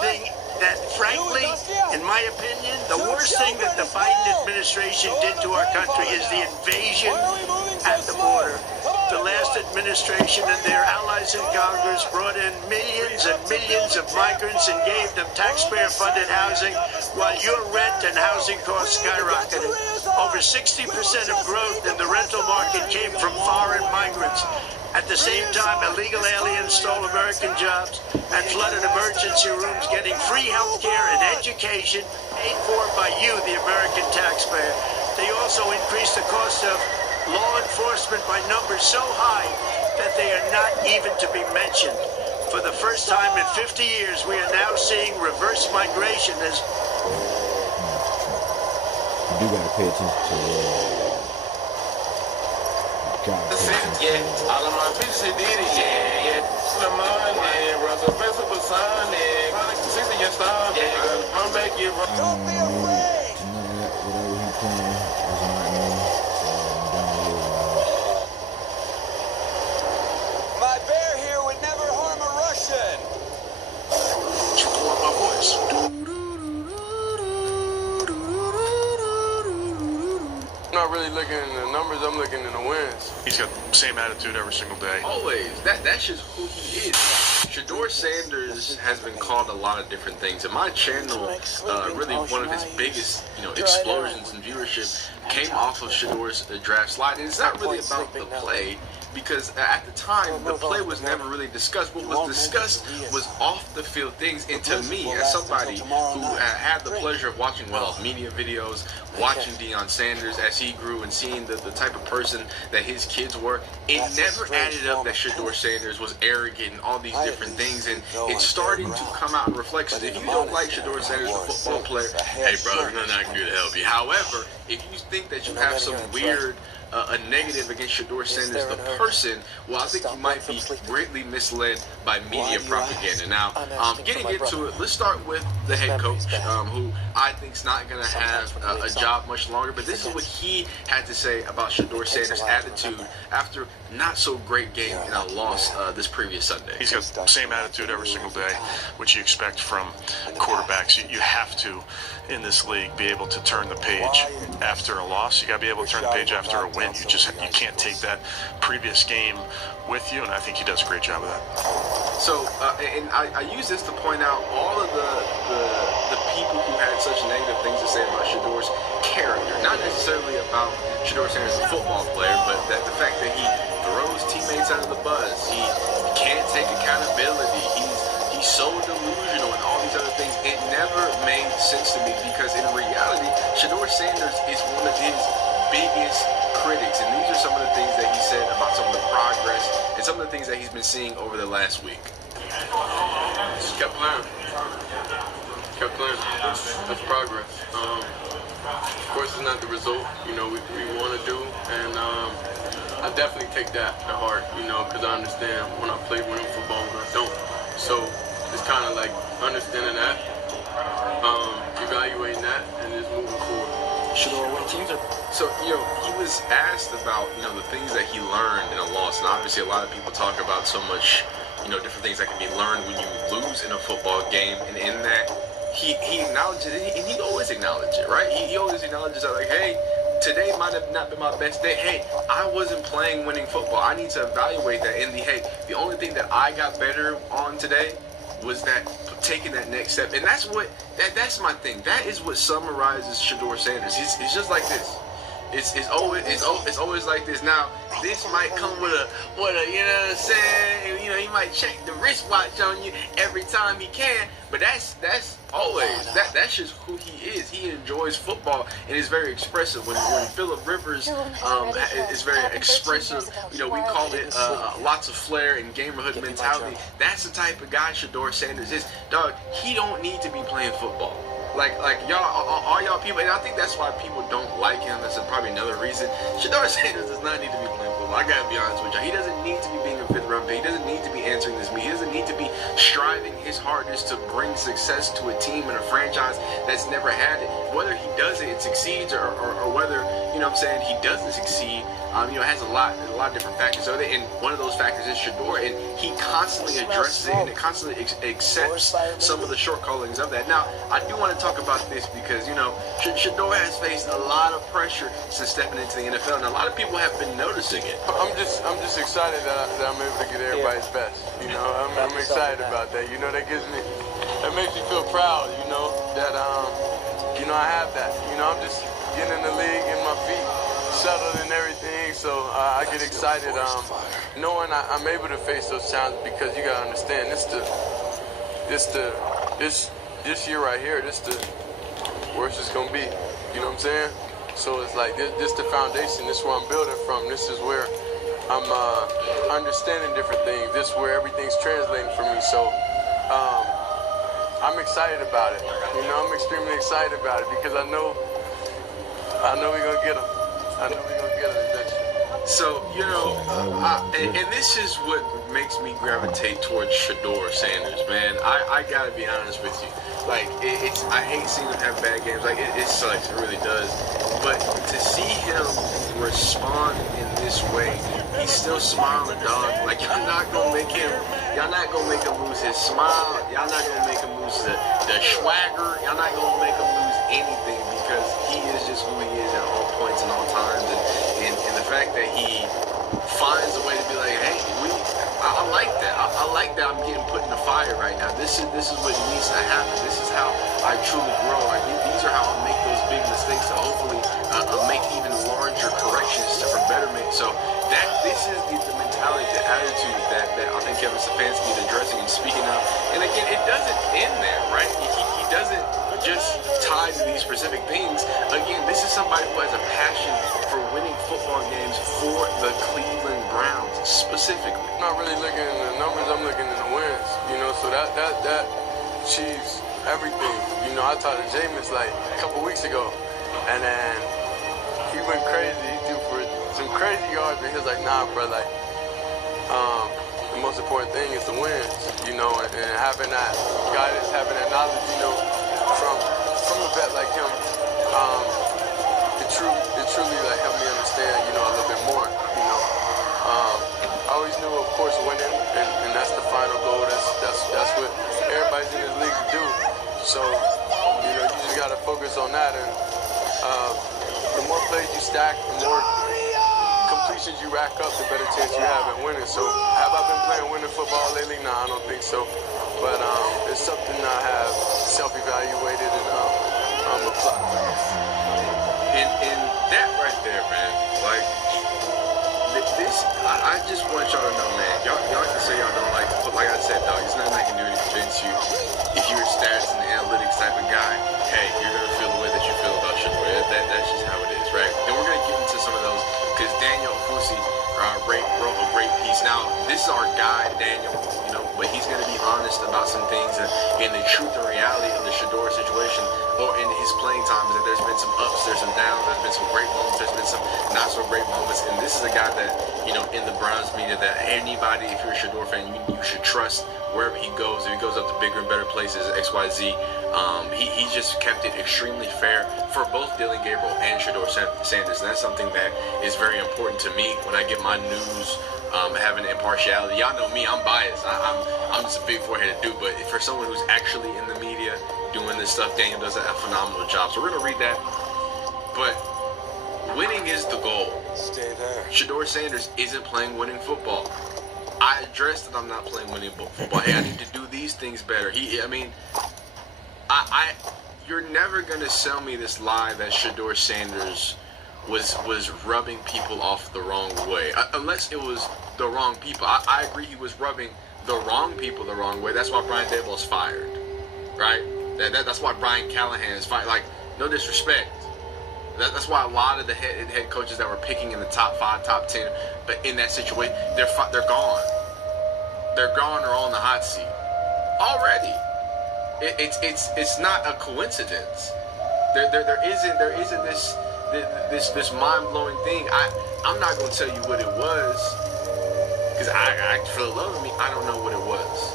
thing that, frankly, in my opinion, the worst thing that the Biden administration did to our country is the invasion at the border. The last administration and their allies in Congress brought in millions and millions of migrants and gave them taxpayer-funded housing while your rent and housing costs skyrocketed. Over 60% of growth in the rental market came from foreign migrants. At the same time, illegal aliens stole American jobs and flooded emergency rooms, getting free health care and education paid for by you, the American taxpayer. They also increased the cost of law enforcement by numbers so high that they are not even to be mentioned. For the first time in 50 years, we are now seeing reverse migration as... You do gotta pay attention to yeah, all of my bitches did it, yeah. The money, Russell Festival son, yeah. 60 your star, yeah. I'm back here, bro. Don't be afraid. Whatever he playing was not me, so I'm down here. My bear here would never harm a Russian. Support my voice. I'm not really looking in the numbers, I'm looking in the wins. He's got the same attitude every single day. Always. That's just who he is. Shedeur Sanders has been called a lot of different things. And my channel, really one of his biggest, explosions in viewership came off of Shedeur's draft slide. And it's not really about the play, because at the time, the play was never really discussed. What was discussed was off-the-field things. And to me, as somebody who had the pleasure of watching media videos, watching Deion Sanders as he grew and seeing the type of person that his kids were, it never added up that Shedeur Sanders was arrogant and all these different things. And it's starting to come out in reflections. If you don't like Shedeur Sanders, the football player, hey, brother, nothing I can do to help you. However, if you think that you have some weird a negative against Shedeur Sanders, the person, well, I think you might be greatly misled by media propaganda. Now, getting into it, let's start with the head coach, who I think is not going to have a job much longer. But this is what he had to say about Shedeur Sanders' attitude after not so great game in a loss this previous Sunday. He's got the same attitude every single day, which you expect from quarterbacks. You have to, in this league, be able to turn the page after a loss. You got to be able to turn the page after a win. You can't take that previous game with you, and I think he does a great job of that. So, and I use this to point out all of the people who had such negative things to say about Shedor's character. Not necessarily about Shedor Sanders as a football player, but that the fact that he throws teammates under the bus. He can't take accountability. He's so delusional and all these other things. It never made sense to me because in reality, Shedor Sanders is one of his biggest critics, and these are some of the things that he said about some of the progress and some of the things that he's been seeing over the last week. Just kept playing. Kept playing. That's progress. Of course, it's not the result, we want to do, and I definitely take that to heart, because I understand when I play winning football and I don't. So it's kind of like understanding that, evaluating that, and just moving forward. So, he was asked about, the things that he learned in a loss, and obviously a lot of people talk about so much, different things that can be learned when you lose in a football game, and in that, he acknowledged it, and he always acknowledged it, right? He always acknowledges that, like, hey, today might have not been my best day. Hey, I wasn't playing winning football. I need to evaluate that. And the only thing that I got better on today was that taking that next step. And that's my thing. That is what summarizes Shedor Sanders. He's just like this. It's always like this. Now, this might come with a you know what I'm saying? He might check the wristwatch on you every time he can, but that's always that's just who he is. He enjoys football and is very expressive. When Phillip Rivers is very expressive, we call it lots of flair and gamerhood mentality. That's the type of guy Shedor Sanders is. Dog, he don't need to be playing football. Like y'all, all y'all people, and I think that's why people don't like him. That's probably another reason. Shedor Sanders does not need to be playing football. I gotta be honest with y'all. He doesn't need to be being a 5th round pick. He doesn't need to be answering this meeting. He doesn't need to be striving his hardest to bring success to a team and a franchise that's never had it. Whether he does it and succeeds, or whether he doesn't succeed, it has a lot of different factors. And one of those factors is Shedor, and he constantly addresses it and it constantly accepts some of the shortcomings of that. Now, I do want to talk about this because Shedor has faced a lot of pressure since stepping into the NFL, and a lot of people have been noticing it. I'm just excited that I'm able to get everybody's best. I'm excited about that. That makes me feel proud. That I have that. I'm just getting in the league and my feet settled and everything, so I get excited knowing I'm able to face those challenges, because you gotta understand this year right here, this the worst it's gonna be. You know what I'm saying? So it's like this the foundation. This is where I'm building from. This is where I'm understanding different things. This is where everything's translating for me. So I'm excited about it. I'm extremely excited about it because I know we're gonna get them. I know we're gonna get them eventually. So, and this is what makes me gravitate towards Shedor Sanders, man. I gotta be honest with you. Like, I hate seeing him have bad games. Like, it sucks. It really does. But to see him respond in this way, he's still smiling, dog. Like, y'all not gonna make him lose his smile. Y'all not gonna make him lose the swagger. Y'all not gonna make him lose anything, because he is just who he is at all points and all times. And the fact that he finds a way to be like, hey, I like that. I like that I'm getting put in the fire right now. This is what needs to happen. This is how I truly grow. These are how I make those big mistakes to hopefully make even larger corrections for betterment. So this is the mentality, the attitude that I think Kevin Stefanski is addressing and speaking of. And again, it doesn't end there, right? He doesn't just tie to these specific things. Again, this is somebody who has a passion for winning football games for the Cleveland Browns specifically. I'm not really looking at the numbers, I'm looking at the wins, so that achieves everything. I talked to Jameis like a couple weeks ago, and then he went crazy. He threw for some crazy yards, but he was like, nah, bro, like, the most important thing is the wins, and having that guidance, having that knowledge, from a vet like him, it truly like helped me understand, a little bit more, course, winning, and that's the final goal. That's what everybody's in this league do. So, you know, you just got to focus on that. And the more plays you stack, the more completions you rack up, the better chance you have at winning. So, have I been playing winning football lately? No, I don't think so. But it's something I have self-evaluated and applied. And that right there, man, like, this, I just want y'all to know, man, y'all can say y'all don't like, but like I said, dog, there's nothing I can do to convince you. If you're a stats and analytics type of guy, hey, you're going to feel the way that you feel about Shador. That's just how it is, right? Then we're going to get into some of those, because Daniel Fusi wrote a great piece. Now, this is our guy, Daniel, you know, but he's going to be honest about some things in the truth and reality of the Shador situation, or in his playing times, that there's been some ups, there's some downs, there's been some great moments, there's been some not so great moments, and this is a guy that, you know, in the Browns media, that anybody, if you're a Shador fan, you should trust wherever he goes. If he goes up to bigger and better places, XYZ, he just kept it extremely fair for both Dylan Gabriel and Shador Sanders, and that's something that is very important to me when I get my news. Having impartiality. Y'all know me, I'm biased. I'm just a big foreheaded dude, but for someone who's actually in the media doing this stuff, Daniel does a phenomenal job. So we're gonna read that. But winning is the goal. Stay there. Shador Sanders isn't playing winning football. I addressed that I'm not playing winning football. Hey, I need to do these things better. You're never gonna sell me this lie that Shador Sanders was rubbing people off the wrong way, unless it was the wrong people. I agree he was rubbing the wrong people the wrong way. That's why Brian Daboll's fired, right? That's why Brian Callahan is fired. Like, no disrespect. That's why a lot of the head coaches that were picking in the top 5, top 10, but in that situation, they're gone. They're gone or on the hot seat already. It's not a coincidence. There isn't this mind-blowing thing. I'm not going to tell you what it was, because I for the love of me, I don't know what it was.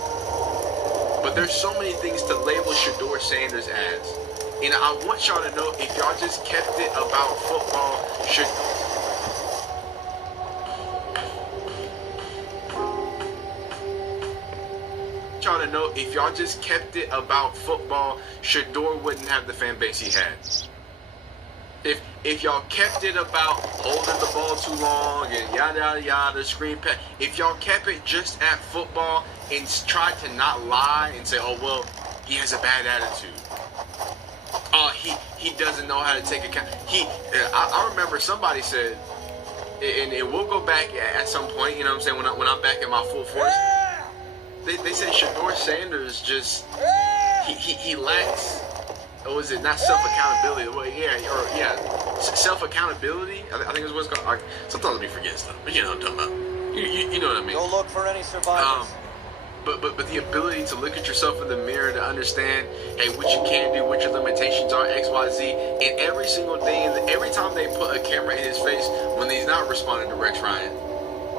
But there's so many things to label Shador Sanders as. And I want y'all to know, if y'all just kept it about football, Shador wouldn't have the fan base he had. If y'all kept it about holding the ball too long and yada yada yada, screen pass, if y'all kept it just at football and tried to not lie and say, oh well, he has a bad attitude. He doesn't know how to take account. I remember somebody said, and we'll go back at some point, you know what I'm saying, when I'm back at my full force. They said Shador Sanders just he lacks. Or is it not self-accountability? Well, self-accountability. I think it's what's called. Sometimes we forget stuff, but you know what I'm talking about. You know what I mean. Don't look for any survivors. But the ability to look at yourself in the mirror, to understand, hey, what you can do, what your limitations are, X, Y, Z, and every single day, and every time they put a camera in his face when he's not responding to Rex Ryan,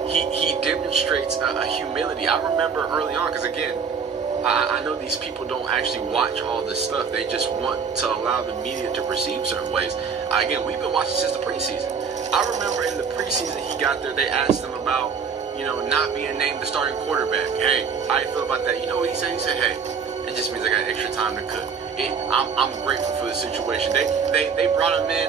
he demonstrates a humility. I remember early on, because again, I know these people don't actually watch all this stuff. They just want to allow the media to perceive certain ways. Again, we've been watching since the preseason. I remember in the preseason he got there, they asked him about, not being named the starting quarterback. Hey, how you feel about that? You know what he said? He said, hey, it just means I got extra time to cook. I'm grateful for the situation. They brought him in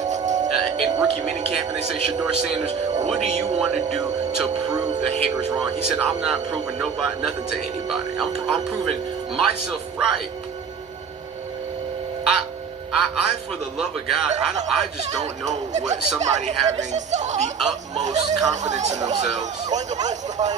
rookie minicamp, and they said, Shador Sanders, what do you want to do to prove the haters wrong? He said, I'm not proving nothing to anybody. I'm proving myself right. I, for the love of God, I just don't know what somebody having the utmost confidence in themselves,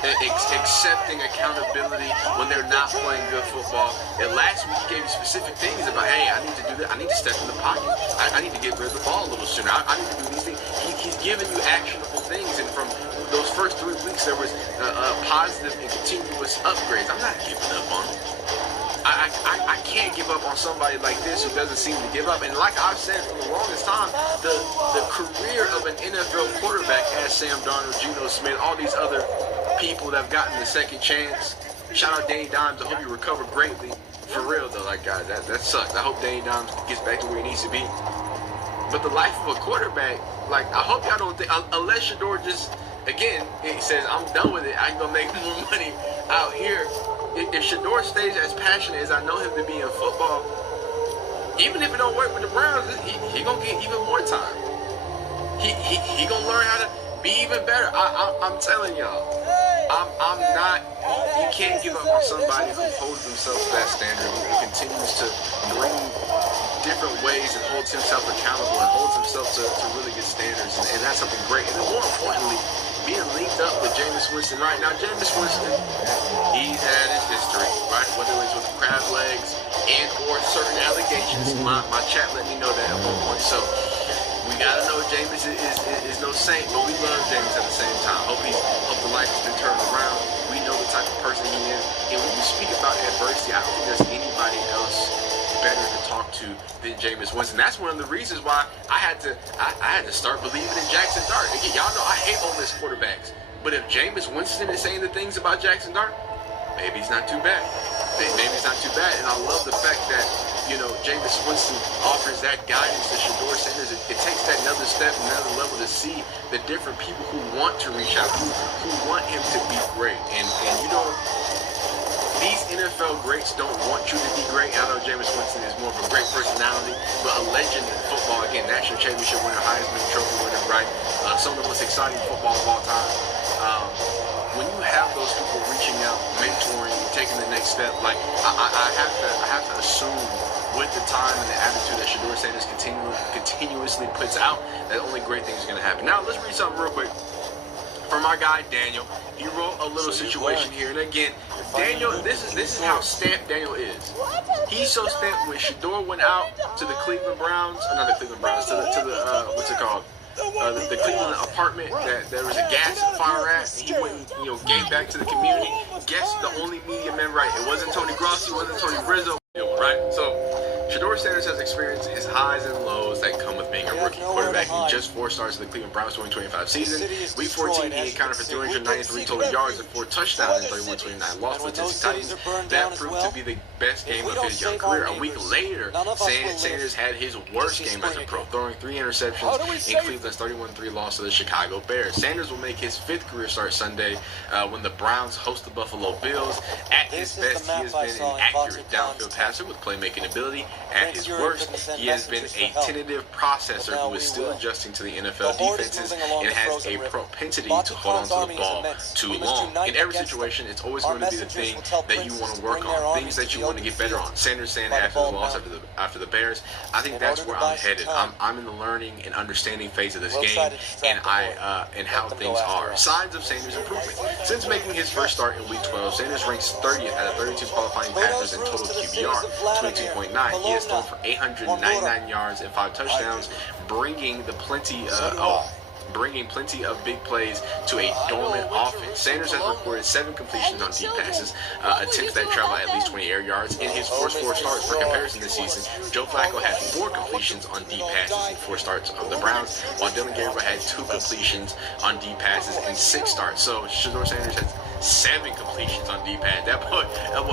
accepting accountability when they're not playing good football. And last week he gave you specific things about, hey, I need to do that. I need to step in the pocket. I need to get rid of the ball a little sooner. I need to do these things. He's giving you actionable things. And from those first 3 weeks, there was a positive and continuous upgrades. I'm not giving up on him. I can't give up on somebody like this who doesn't seem to give up. And like I've said for the longest time, the career of an NFL quarterback, as Sam Darnold, Geno Smith, all these other people that have gotten the second chance. Shout out Danny Dimes. I hope you recover greatly. For real though, like guys, that sucks. I hope Danny Dimes gets back to where he needs to be. But the life of a quarterback, like I hope y'all don't think, unless Shador just again, he says, I'm done with it. I can go make more money out here. If Shador stays as passionate as I know him to be in football, even if it don't work with the Browns, he gonna get even more time. He gonna learn how to be even better. I'm telling y'all, I'm not. You can't give up on somebody who holds themselves to that standard, who continues to bring different ways and holds himself accountable and holds himself to really good standards, and that's something great. And then more importantly, being linked up with Jameis Winston right now. Jameis Winston, he's had his history, right? Whether it's with crab legs and or certain allegations. My chat let me know that at one point. So we gotta know Jameis is no saint, but we love Jameis at the same time. Hope the life has been turned around. We know the type of person he is. And when you speak about adversity, I don't think there's anybody else better to talk to than Jameis Winston. That's one of the reasons why I had to start believing in Jackson Dart. Again, y'all know I hate Ole Miss quarterbacks, but if Jameis Winston is saying the things about Jackson Dart, maybe it's not too bad. Maybe it's not too bad. And I love the fact that, you know, Jameis Winston offers that guidance to Shador Sanders. It takes that another step, another level to see the different people who want to reach out, who want him to be great. And you know, these NFL greats don't want you to be great. I know Jameis Winston is more of a great personality, but a legend in football, again, national championship winner, Heisman Trophy winner, right? Some of the most exciting football of all time. When you have those people reaching out, mentoring, taking the next step, like I have to assume with the time and the attitude that Shador Sanders continuously puts out, that only great things are going to happen. Now let's read something real quick from our guy Daniel. He wrote a little situation here, and again, Daniel, this is how stamped Daniel is. He's so stamped when Shador went out to the Cleveland Browns, not the Cleveland Browns, to the what's it called? The Cleveland apartment that there was a gas fire at, and he went and, you know, gave back to the community. Guess the only media man right. It wasn't Tony Grossi, it wasn't Tony Rizzo, right? So Shador Sanders has experienced his highs and lows that come with being a rookie quarterback. He just 4 starts in the Cleveland Browns 2025 season. Week 14, he accounted for 393 total yards and 4 touchdowns and 31-29 loss for the Tennessee Titans. That proved to be the best game of his young career. A week later, Sanders had his worst game as a pro, throwing 3 interceptions in Cleveland's 31-3 loss to the Chicago Bears. Sanders will make his 5th career start Sunday when the Browns host the Buffalo Bills. At his best, he has been an accurate downfield passer with playmaking ability. At his worst, he has been a tentative processor who is still adjusting to the NFL defenses and has a propensity to hold on to the ball too long. In every situation, it's always going to be the thing that you want to work on, things that you want to get better on. Sanders saying after the loss after the Bears, I think that's where I'm headed. I'm in the learning and understanding phase of this game, and and how things are. Signs of Sanders' improvement. Since making his first start in Week 12, Sanders ranks 30th out of 32 qualifying passers in total QBR, 22.9. He has thrown for 899 yards and 5 touchdowns, bringing plenty of big plays to a dormant offense. Sanders has recorded 7 completions on deep passes, attempts that travel at least 20 air yards. In his first 4 starts, for comparison this season, Joe Flacco had 4 completions on deep passes in 4 starts of the Browns, while Dylan Gabriel had 2 completions on deep passes in 6 starts. So Shador Sanders has 7 completions on deep pass. That boy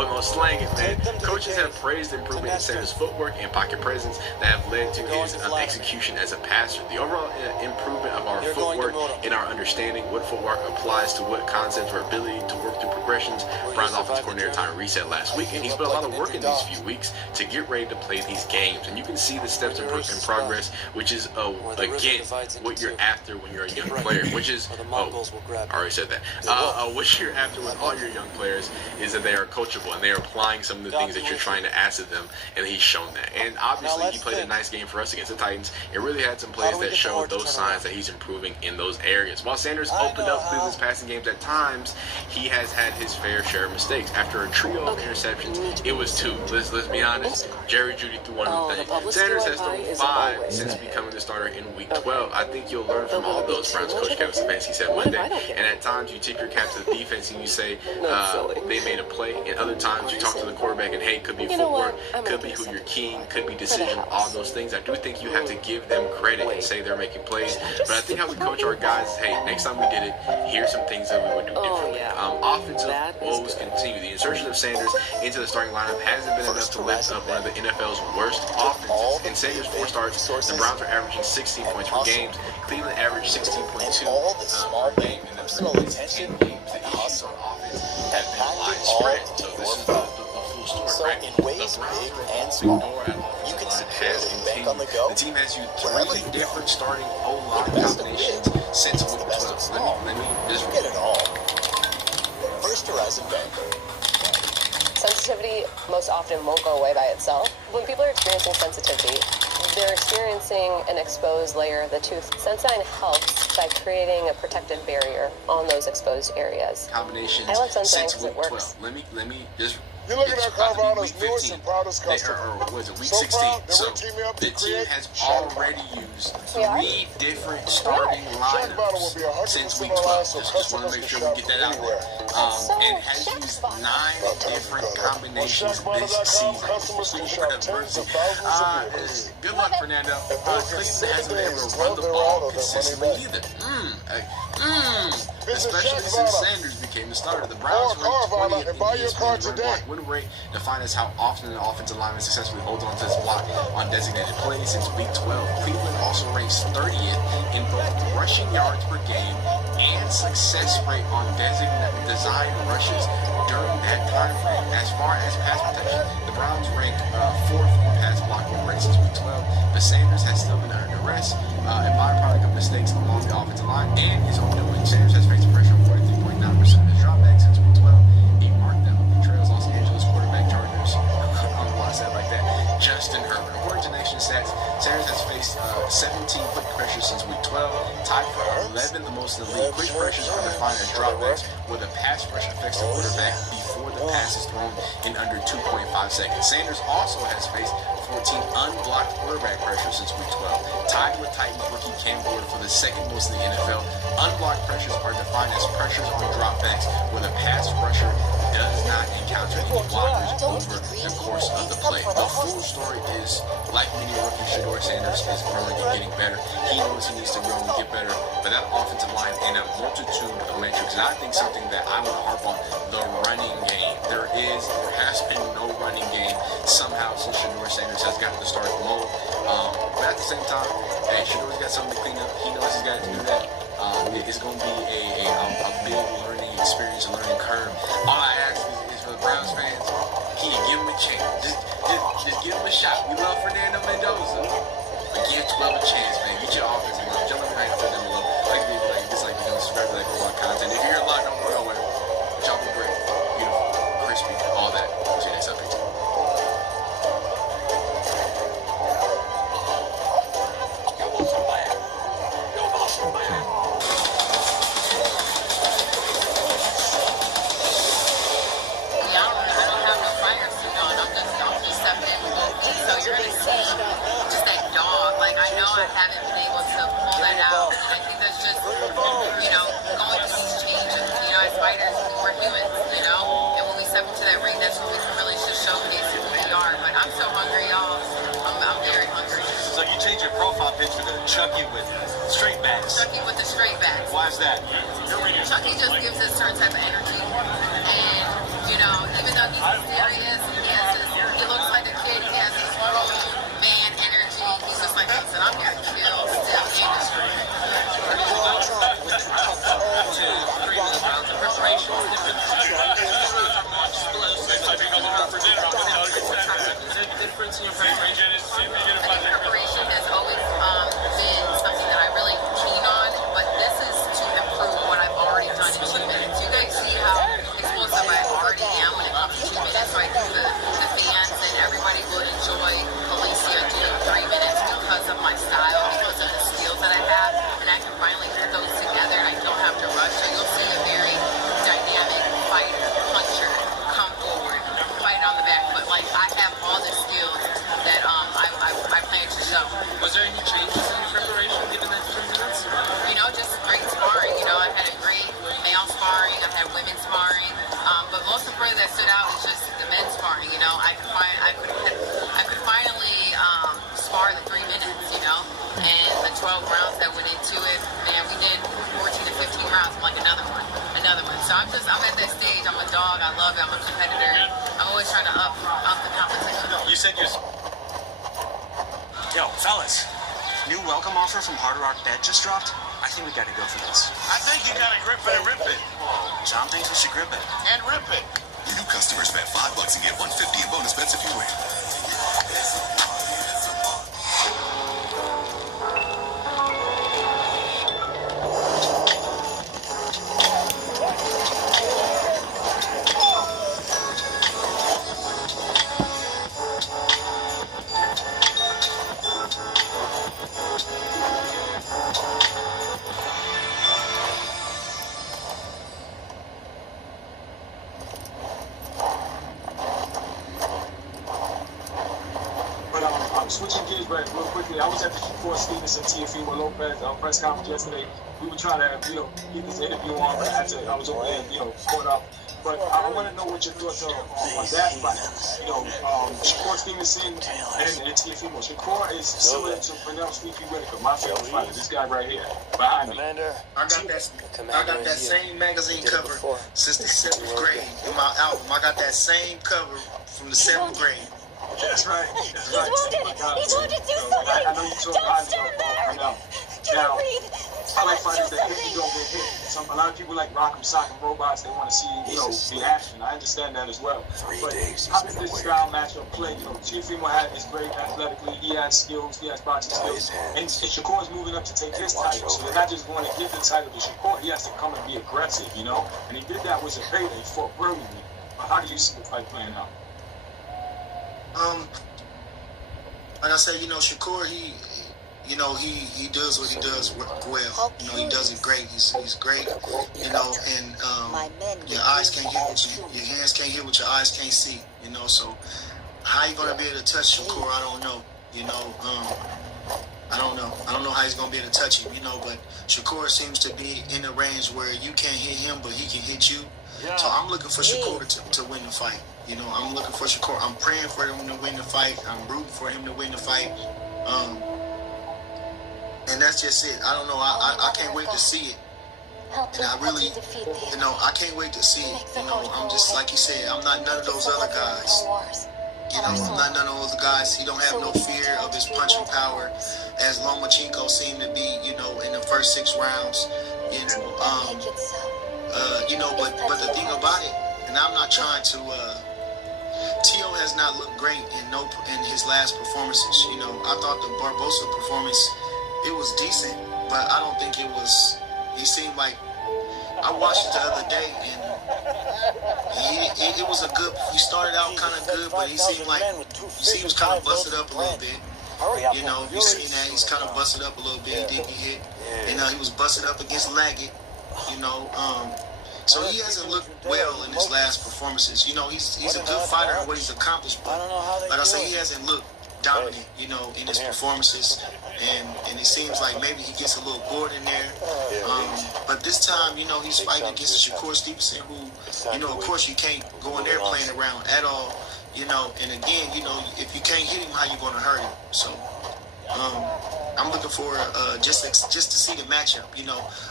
gonna slang it, man. Coaches have praised the improvement in Sanders' footwork and pocket presence that have led to his execution as a passer. The overall improvement of our footwork and our understanding what footwork applies to what concepts or ability to work through progressions. Browns offense coordinator Time reset last week, and he's put a lot of work in these few weeks to get ready to play these games. And you can see the steps in progress, which is again what you're after when you're a young player. Which is I already said that. What you're after with all your young players is that they are coachable and they are applying some of the things that you're trying to ask of them, and he's shown that. And obviously he played a nice game for us against the Titans. It really had some plays that showed those signs that he's improving in those areas. While Sanders opened up Cleveland's passing games at times, he has had his fair share of mistakes. After a trio of interceptions, it was 2. Let's be honest. Jerry Jeudy threw one of the things. Sanders has thrown 5 since becoming the starter in Week 12. I think you'll learn from all those. Browns coach Kevin Stefanski said Monday. And at times you tip your cap to the defense and you say they made a play, and other times you talk to the quarterback and hey, could be footwork, could be who you're keying, could be decision, all those things. I do think you have to give them credit and say they're making plays, but I think how we coach our guys is, hey, next time we did it, here's some things that we would do differently. Offensive woes continue. The insertion of Sanders into the starting lineup hasn't been enough to lift up one of the NFL's worst offenses. In Sanders' 4 starts, the Browns are averaging 16 points per game. Cleveland averaged 16.2 per game in the previous 10 games. The issues on offense have been widespread. So this is the full story, So right? in ways big and small, you can securely bank on the go. The team has used 3 different starting O-line combinations since week 12. Let me just get it all. First Horizon Bank. Sensitivity most often won't go away by itself. When people are experiencing sensitivity, they're experiencing an exposed layer of the tooth. Sensodyne helps by creating a protective barrier on those exposed areas. Combinations I love Sensodyne since because it week works. 12. Let me just. You're looking it's at about to be Carvana's week newest 15. and proudest customer. Was it week So 16? proud that So we're teaming up to the team create has Shadow already Bottle. used We are? 3 different starting Shadow Bottle will be 100% lineups since week alive, 12. so Just want customers to make can sure we shop get from that out there. anywhere. And has used 9 different combinations this season. Customers can shop tens of thousands of vehicles. Good luck, Fernando. And those in Cleveland 7 hasn't been able days to run love the their ball auto, their money consistently back. either. Visit Especially Shack since Bottle. Sanders became the starter. The Browns Or Carvana ranked 20th and buy in your car ESPN's run today. block win rate, defined as how often an offensive lineman successfully holds on to his block on designated plays since week 12. Cleveland also ranks 30th in both rushing yards per game and success rate on designed rushes during that time frame. As far as pass protection, the Browns rank 4th in pass blocking rate since week 12, but Sanders has still been under duress, a byproduct of mistakes along the offensive line and his own doing. Sanders has faced pressure on 43.9% of his dropbacks since week 12. He marked down the Trails Los Angeles quarterback Chargers. I don't know why I said it like that. Justin Herbert. According to Nation Stats, Sanders has faced 17 quick pressures since week 12, tied for 11th the most in the league. Quick pressures are defined as dropbacks where the pass rush affects the quarterback before the pass is thrown in under 2.5 seconds. Sanders also has faced 14 unblocked quarterback pressures since week 12, tied with Titans rookie Cam Ward for the second most in the NFL. Unblocked pressures are defined as pressures on dropbacks where the pass rusher does not encounter any blockers over the course of the play. The full story is, like many rookies, Shedeur Sanders is growing and getting better. He knows he needs to grow and get better, but that offensive line in a multitude of metrics, and I think something that I want to harp on, the running game. There has been no running game somehow since Shedeur Sanders has gotten the starting mode. But at the same time, hey, Shedeur's got something to clean up. He knows he's got to do that. It's going to be a big learning experience, a learning curve. All I ask is for the Browns fans, can you give him a chance? Just give him a shot. We love Fernando Mendoza, but give 12 a chance, man. Get your offensive line. Jump in right there below. Like become subscribe to that football content. If you're live, don't go nowhere. But y'all be great, beautiful, crispy, all that. See you next update. I haven't been able to pull that out. And I think that's just, going through these changes. As fighters, we're humans, And when we step into that ring, that's when we can really just showcase who we are. But I'm so hungry, y'all. I'm very hungry. So you changed your profile picture to Chucky with straight backs. Chucky with the straight backs. Why is that? Chucky just gives us a certain type of energy. And, even though he's serious, he looks like a kid. He has this grown man energy. He's just like, listen, I'm here to kill, still, and destroy. Preparation. Difference in your preparation? I think preparation has always been something that I'm really keen on, but this is to improve what I've already done in 2 minutes. You guys see how explosive I already am when it comes to 2 minutes, so I think the fans and everybody will enjoy Alicia doing 3 minutes because of my style, because of the skills that I have, and I can finally put those together and I don't have to rush. So you'll see a very dynamic fighter, puncher, come forward, fight on the back foot. Like, I have all the skills that I plan to show. Was there any changes in your preparation given that 3 minutes? Just great sparring. I had a great male sparring, I had women sparring, but most importantly that stood out is just the men's sparring. I could finally spar the 3 minutes, and the 12 rounds that went into it, man, we did 14 to 15 rounds. I'm like, another one. So I'm at that stage. I'm a dog. I love it. I'm a competitor. I'm always trying to up the competition. You said you're... Yo, fellas. New welcome offer from Hard Rock Bet just dropped. I think we gotta go for this. I think you gotta grip it and rip it. John thinks we should grip it. And rip it. New customers bet $5 and get $150 in bonus bets if you win. Switching gears real quickly, I was at the Shakur Stevenson Teofimo Lopez press conference yesterday. We were trying to, get this interview on, but I was over there, caught up. But I want to know what your thoughts are on that fight. Shakur Stevenson and Teofimo. Shakur is similar to Pernell Sleepy Whitaker, my favorite fighter. This guy right here, behind me. I got that same magazine cover since the 7th grade in my album. I got that same cover from the 7th grade. That's right. That's right. He's wounded. Do something. I know you talk highly of Pernell. Now, I like fighters that hit, you don't get hit. A lot of people like Rock'em Sock'em Robots. They want to see, the action. I understand that as well. But how does this style matchup play? Teofimo is great athletically. He has skills. He has boxing skills. And Shakur's moving up to take his title. So they're not just going to give the title to Shakur. He has to come and be aggressive, And he did that with Zepeda. He fought brilliantly. But how do you see the fight playing out? Like I said, Shakur, he does what he does well. He does it great. He's great. And your eyes can't hear what your hands can't hear what your eyes can't see. So how you gonna be able to touch Shakur? I don't know. I don't know. I don't know how he's gonna be able to touch him. But Shakur seems to be in a range where you can't hit him, but he can hit you. So I'm looking for Shakur to win the fight. I'm looking for Shakur. I'm praying for him to win the fight. I'm rooting for him to win the fight. And that's just it. I don't know. I can't wait to see it. And I really, I can't wait to see it. I'm just, like you said, I'm not none of those other guys. I'm not none of those guys. He don't have no fear of his punching power, as Lomachenko seemed to be, in the first 6 rounds. But the thing about it, and I'm not trying to, Tio has not looked great in his last performances. I thought the Barbosa performance, it was decent, but I don't think it was. He seemed like, I watched it the other day, and it was a good. He started out kind of good, but he seemed like he was kind of busted up a little bit. You seen that he's kind of busted up a little bit. He did get hit, and he was busted up against Laggett. So he hasn't looked well in his last performances. He's a good fighter in what he's accomplished, but like I say, he hasn't looked dominant, in his performances. And it seems like maybe he gets a little bored in there. But this time, he's fighting against Shakur Stevenson, who, of course, you can't go in there playing around at all. And again, if you can't hit him, how you going to hurt him? So I'm looking for just to see the matchup,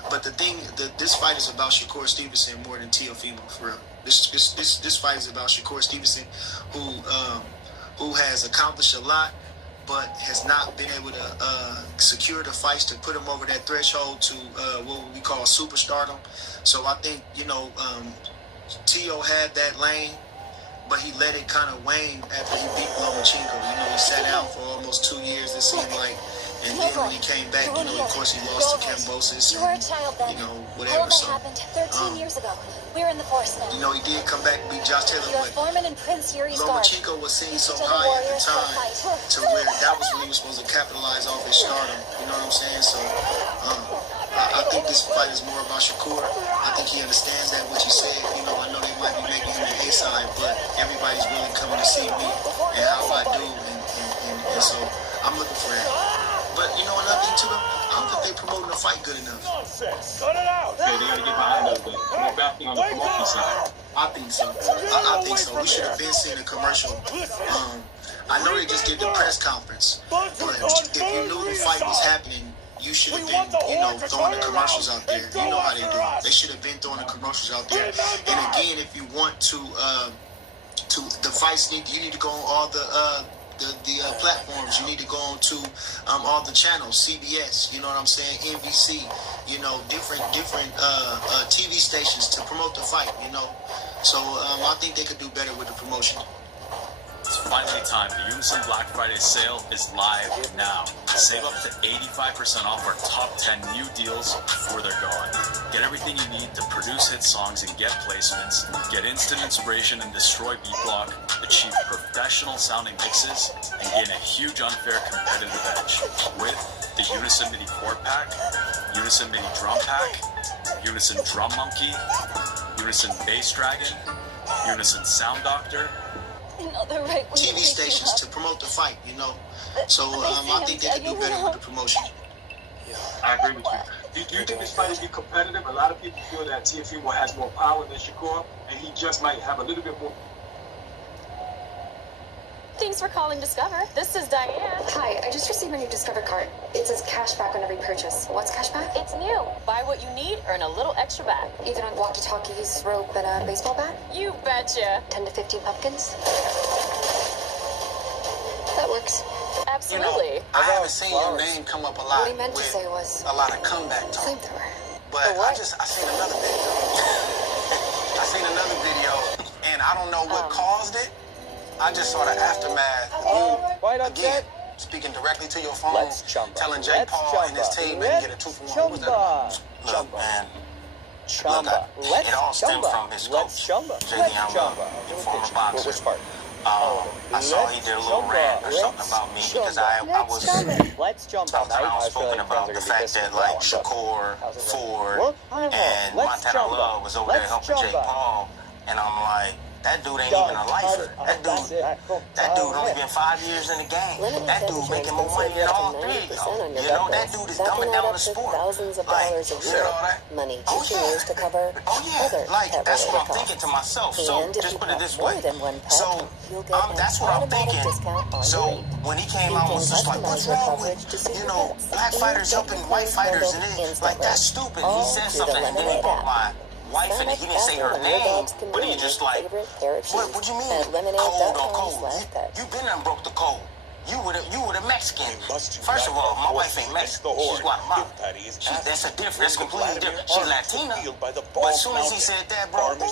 But the thing, this fight is about Shakur Stevenson more than Teofimo, for real. This fight is about Shakur Stevenson, who has accomplished a lot, but has not been able to secure the fights to put him over that threshold to what we call superstardom. So I think Tio had that lane, but he let it kind of wane after he beat Lomachenko. He sat out for almost 2 years, it seemed like. And then when he came back, of course he lost to Kambosos. You were a child then. Whatever. All that happened 13 years ago. We're in the force now. He did come back and beat Josh Taylor, You're but Foreman and Prince Yuri's guard. Lomachenko was seen so high at the time to where that was when he was supposed to capitalize off his stardom. You know what I'm saying? So I think this fight is more about Shakur. I think he understands that, what you said. I know they might be making him the A-side, but everybody's really coming to see me and how I do. And so I'm looking for that. But another thing too, I don't think they promoting the fight good enough. Cut it out. Okay, they gotta get behind us then. More backing on the promotion side. I think so. I think so. We should have been seeing a commercial. I know they just did the press conference, but if you knew the fight was happening, you should have been, throwing the commercials out there. You know how they do. They should have been throwing the commercials out there. And again, if you want to the fights you need to go on all the platforms. You need to go on to all the channels, CBS, you know what I'm saying, NBC, you know, different TV stations to promote the fight, you know. So I think they could do better with the promotion. It's finally time. The Unison Black Friday sale is live now. Save up to 85% off our top 10 new deals before they're gone. Get everything you need to produce hit songs and get placements. Get instant inspiration and destroy beat block. Achieve professional sounding mixes and gain a huge unfair competitive edge with the Unison Mini Chord Pack, Unison Mini Drum Pack, Unison Drum Monkey, Unison Bass Dragon, Unison Sound Doctor, TV stations to promote the fight, you know. So I think they could do better with the promotion. Yeah, I agree with you. Do you think this fight will be competitive? A lot of people feel that TFE has more power than Shakur, and he just might have a little bit more. Thanks for calling Discover. This is Diane. Hi, I just received my new Discover card. It says cash back on every purchase. What's cash back? It's new. Buy what you need, earn a little extra back. Either on walkie-talkies, rope, and a baseball bat? You betcha. 10 to 15 pumpkins? That works. Absolutely. You know, I haven't seen your name come up a lot. What he meant to say was a lot of comeback talk. Flamethrower. But I seen another video. I seen another video, and I don't know what caused it. I just saw the aftermath. Again, speaking directly to your phone, telling Jake Paul and his team they can get a 2-for-1. Look, man. Look, it all stemmed from his coach, J.D. Love, former boxer. Which part? I saw he did a little rant or something about me because I was outspoken about the fact that like Shakur, Ford, and Montana Love was over there helping Jake Paul, and I'm like, that dude ain't even a lifer. That dude only been 5 years in the game. That dude making more money than all three of y'all. You know, that dude is dumbing down the sport. Thousands of Like, dollars of you know that? money you can use to cover other Like, that's what I'm costs. thinking to myself. So, And if just you put it have this more way. than one pet, So, you'll get an that's what I'm automatic thinking. discount on So, your rate. when he came You out, I can was just like, what's customize your wrong coverage to with, suit you your know, pets. black And fighters get helping your white plans fighters? bundled And it, like, instantly. that's stupid. He All said through the something, and then he Lemonade brought app. my wife in it. He didn't say her Sign up your name, dog's but he just like, what you mean? At Code on code. lemonade.com/pets. You been and broke the code. You were the Mexican. First of all, my wife ain't Mexican. She's Guatemalan. That's a different. That's completely different. She's Latina. But as soon as he said that, bro, my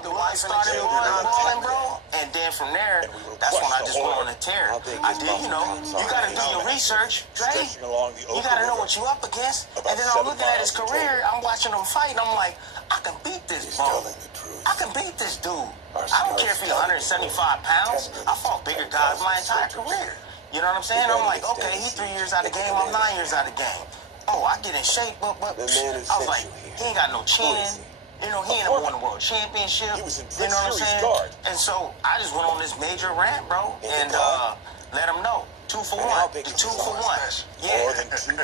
blood started boiling, bro. And then from there, that's when I just went on a tear. I did, you know, you gotta do your research, Dre. You gotta know what you up against. And then I'm looking at his career. I'm watching him fight, and I'm like, I can beat this bum. I can beat this dude. I don't care if he's 175 pounds. I fought bigger guys my entire career. You know what I'm saying? I'm like, okay, he's 3 years out of the game. I'm 9 years out of the game. Oh, I get in shape, but I was like, he ain't got no chin. You know, he ain't won a world championship. You know what I'm saying? And so I just went on this major rant, bro, and let him know. 2 for 1. The 2 for 1. Yeah.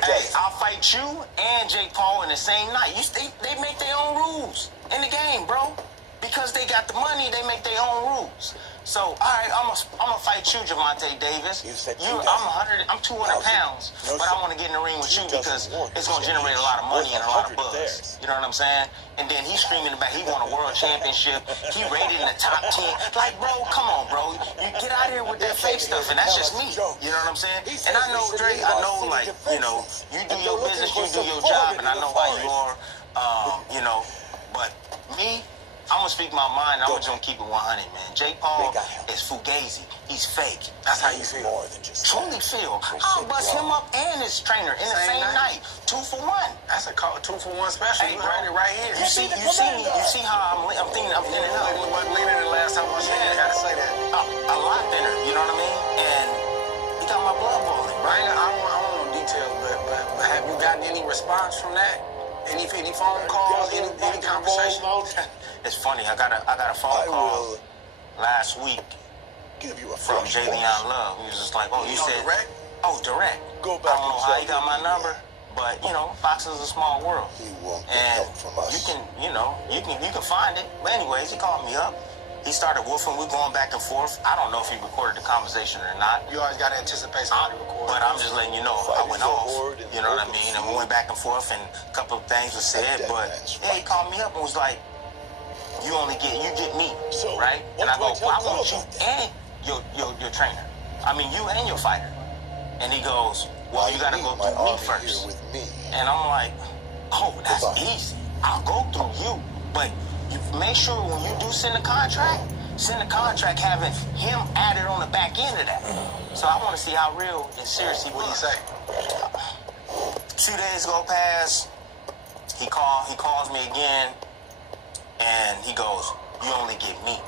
Hey, I'll fight you and Jake Paul in the same night. They make their own rules in the game, bro. Because they got the money, they make their own rules. So, all right, I'm gonna fight you, Javante Davis. I'm 200 pounds, but I want to get in the ring with you because it's gonna generate a lot of money and a lot of buzz. You know what I'm saying? And then he's screaming about he won a world championship. He rated in the top 10. Like, bro, come on, bro. You get out here with that fake stuff, and that's just me. You know what I'm saying? And I know, Dre, I know, like, you know, you do your business, you do your job, and I know how you are, you know, but me, I'm gonna speak my mind. I'm just gonna keep it 100, man. Jake Paul is fugazi. He's fake. That's how you feel. Truly feel. I'll bust him up and his trainer in the same night. 2 for 1. That's a 2 for 1 special. Hey, bro, right here. You see me. You see how I'm thinking. I'm thinning up. It wasn't leaner than last time I was here. I gotta say that. A lot thinner. You know what I mean? And he got my blood boiling. Right? I don't know details, but have you gotten any response from that? Any phone calls? Any conversation? It's funny. I got a phone call last week from J. Leon Love. He was just like, "Oh, you said direct? Oh, direct. I don't know how he got my number, but you know, boxing is a small world, and you can find it. But anyways, he called me up. He started woofing. We're going back and forth. I don't know if he recorded the conversation or not. You always got to anticipate somebody recording. But I'm just letting you know I went off. You know what I mean? And we went back and forth, and a couple of things were said. But yeah, he called me up and was like, you get me, right? And I go, well, I want you and your trainer. I mean, you and your fighter. And he goes, well, you gotta go through me first. And I'm like, oh, that's easy. I'll go through you, but you make sure when you do send the contract having him added on the back end of that. So I want to see how real and serious he was. What do you say? 2 days go past. He calls me again, and he goes, you only get me.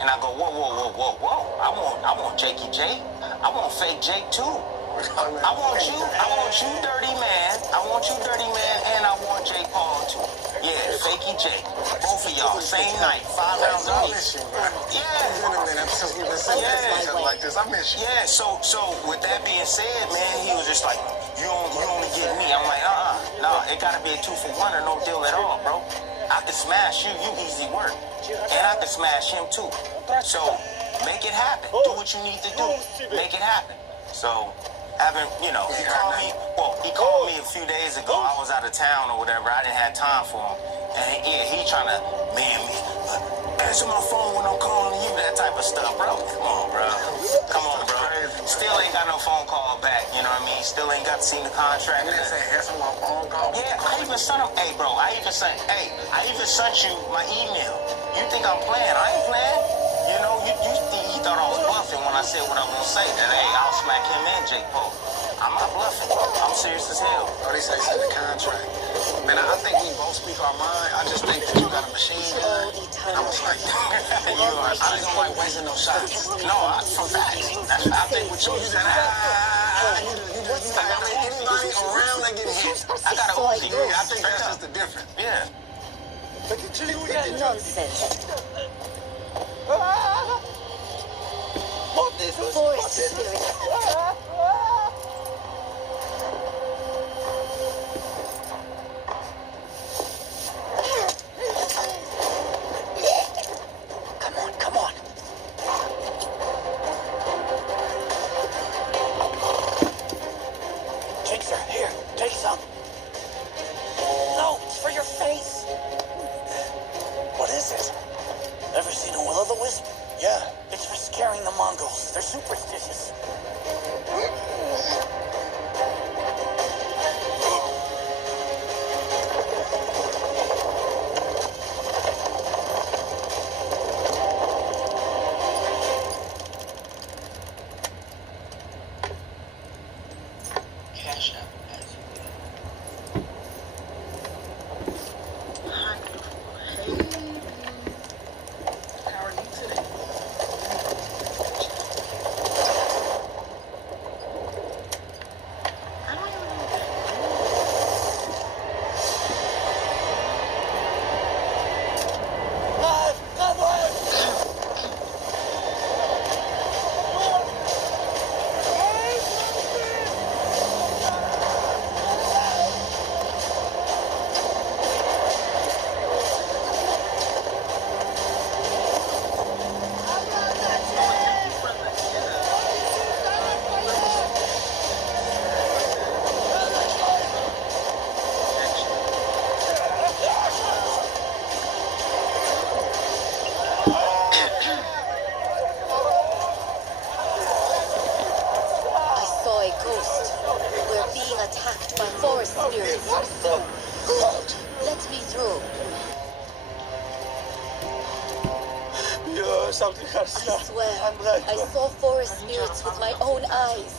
And I go, whoa. I want Jakey Jake. I want fake Jake too. I want you, dirty man. I want you, dirty man, and I want Jake Paul too. Yeah, fakey Jake. Both of y'all, same night, 5 rounds of meat. Yeah. Yeah, so with that being said, man, he was just like, you only get me. I'm like, no, it gotta be a 2 for 1 or no deal at all, bro. I can smash you easy work. And I can smash him too. So make it happen. Do what you need to do. Make it happen. So he called me a few days ago. I was out of town or whatever. I didn't have time for him. And yeah, he trying to man me. Answer my phone when I'm calling you, that type of stuff, bro. Come on, bro. Still ain't got no phone call back, you know what I mean? Still ain't got to see the contract. You didn't say answer my phone call? Yeah, I even sent him, hey, bro, I even sent you my email. You think I'm playing? I ain't playing. You know, he thought I was bluffing when I said what I'm going to say. That, hey, I'll smack him and Jake Paul. I'm not bluffing. I'm serious as hell. Oh, they say send the contract. Man, I think we both speak our mind. I just think that you got a machine gun. I was like, I just don't like wasting no shots. No, for facts. I think what you said, anybody around that get hit. I got a Uzi. I think that's just the difference. Yeah. Nonsense. Forest spirits. Come on. Take some. Here, take some. No, it's for your face. What is it? Ever seen a will-o'-the-wisp? Yeah. It's for scaring the Mongols. They're superstitious. Cash out as you will. Hi, beautiful. Hey. How are you today? attacked by forest spirits. Let me through. I swear, I saw forest spirits with my own eyes.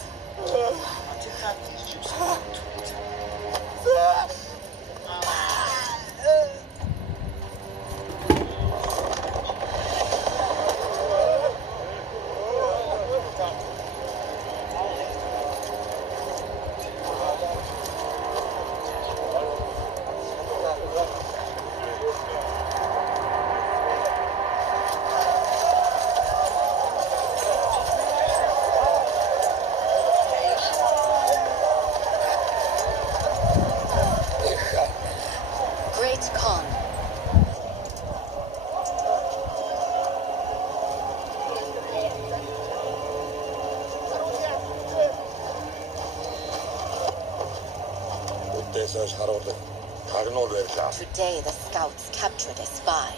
Great Khan. Today the scouts captured a spy.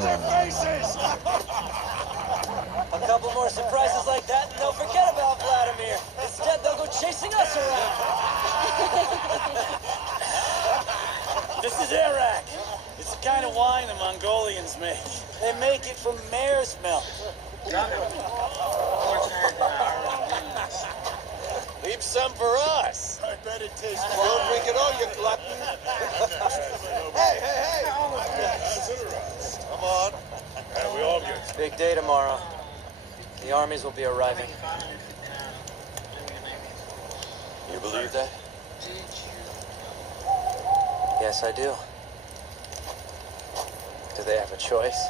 their faces! A couple more surprises like that and they'll forget about Vladimir. Instead, they'll go chasing us around. This is Arak. It's the kind of wine the Mongolians make. They make it from mare's milk. Leave some for us. I bet it tastes good. Don't drink it all, you glutton. Hey. Come on. We all get. Big day tomorrow. The armies will be arriving. You believe that? Yes, I do. Do they have a choice?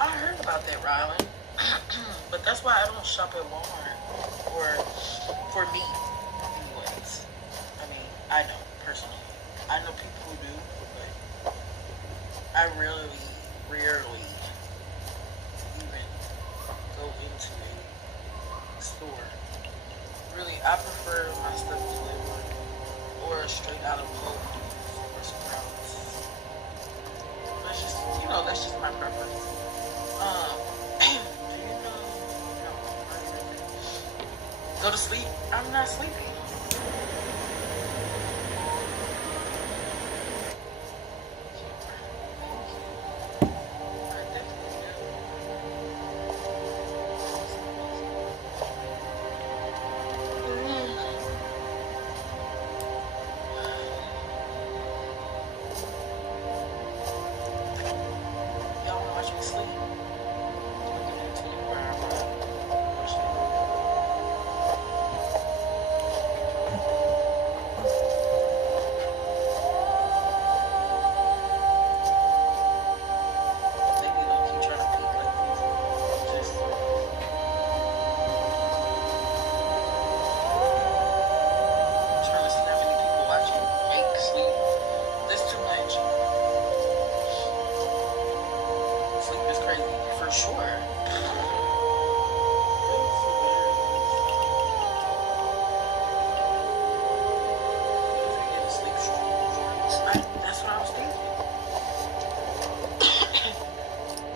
I heard about that, Rylan. But that's why I don't shop at Walmart. Or for me, anyways. I mean, I know, personally. I know people who do, but I rarely even go into a store. Really, I prefer my stuff delivered or straight out of Whole Foods or Sprouts. That's just my preference. Do you know? Go to sleep? I'm not sleeping.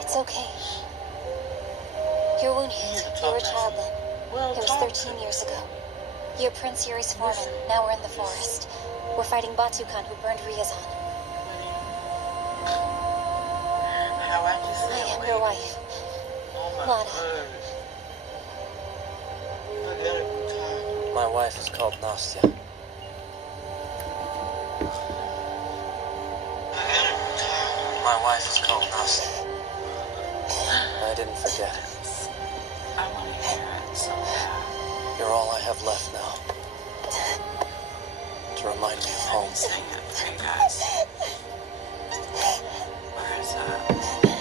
It's okay. Your wound healed. You were a child then. It was 13 years ago. You're Prince Yuri's foreman. Now we're in the forest. We're fighting Batukan, who burned Ryazan. I am your wife, Lada. My wife is called Nastya. My wife is called Nastya. I didn't forget. I want to hear it so bad. You're all I have left now. To remind me of home. Sing it for you guys. Where is that?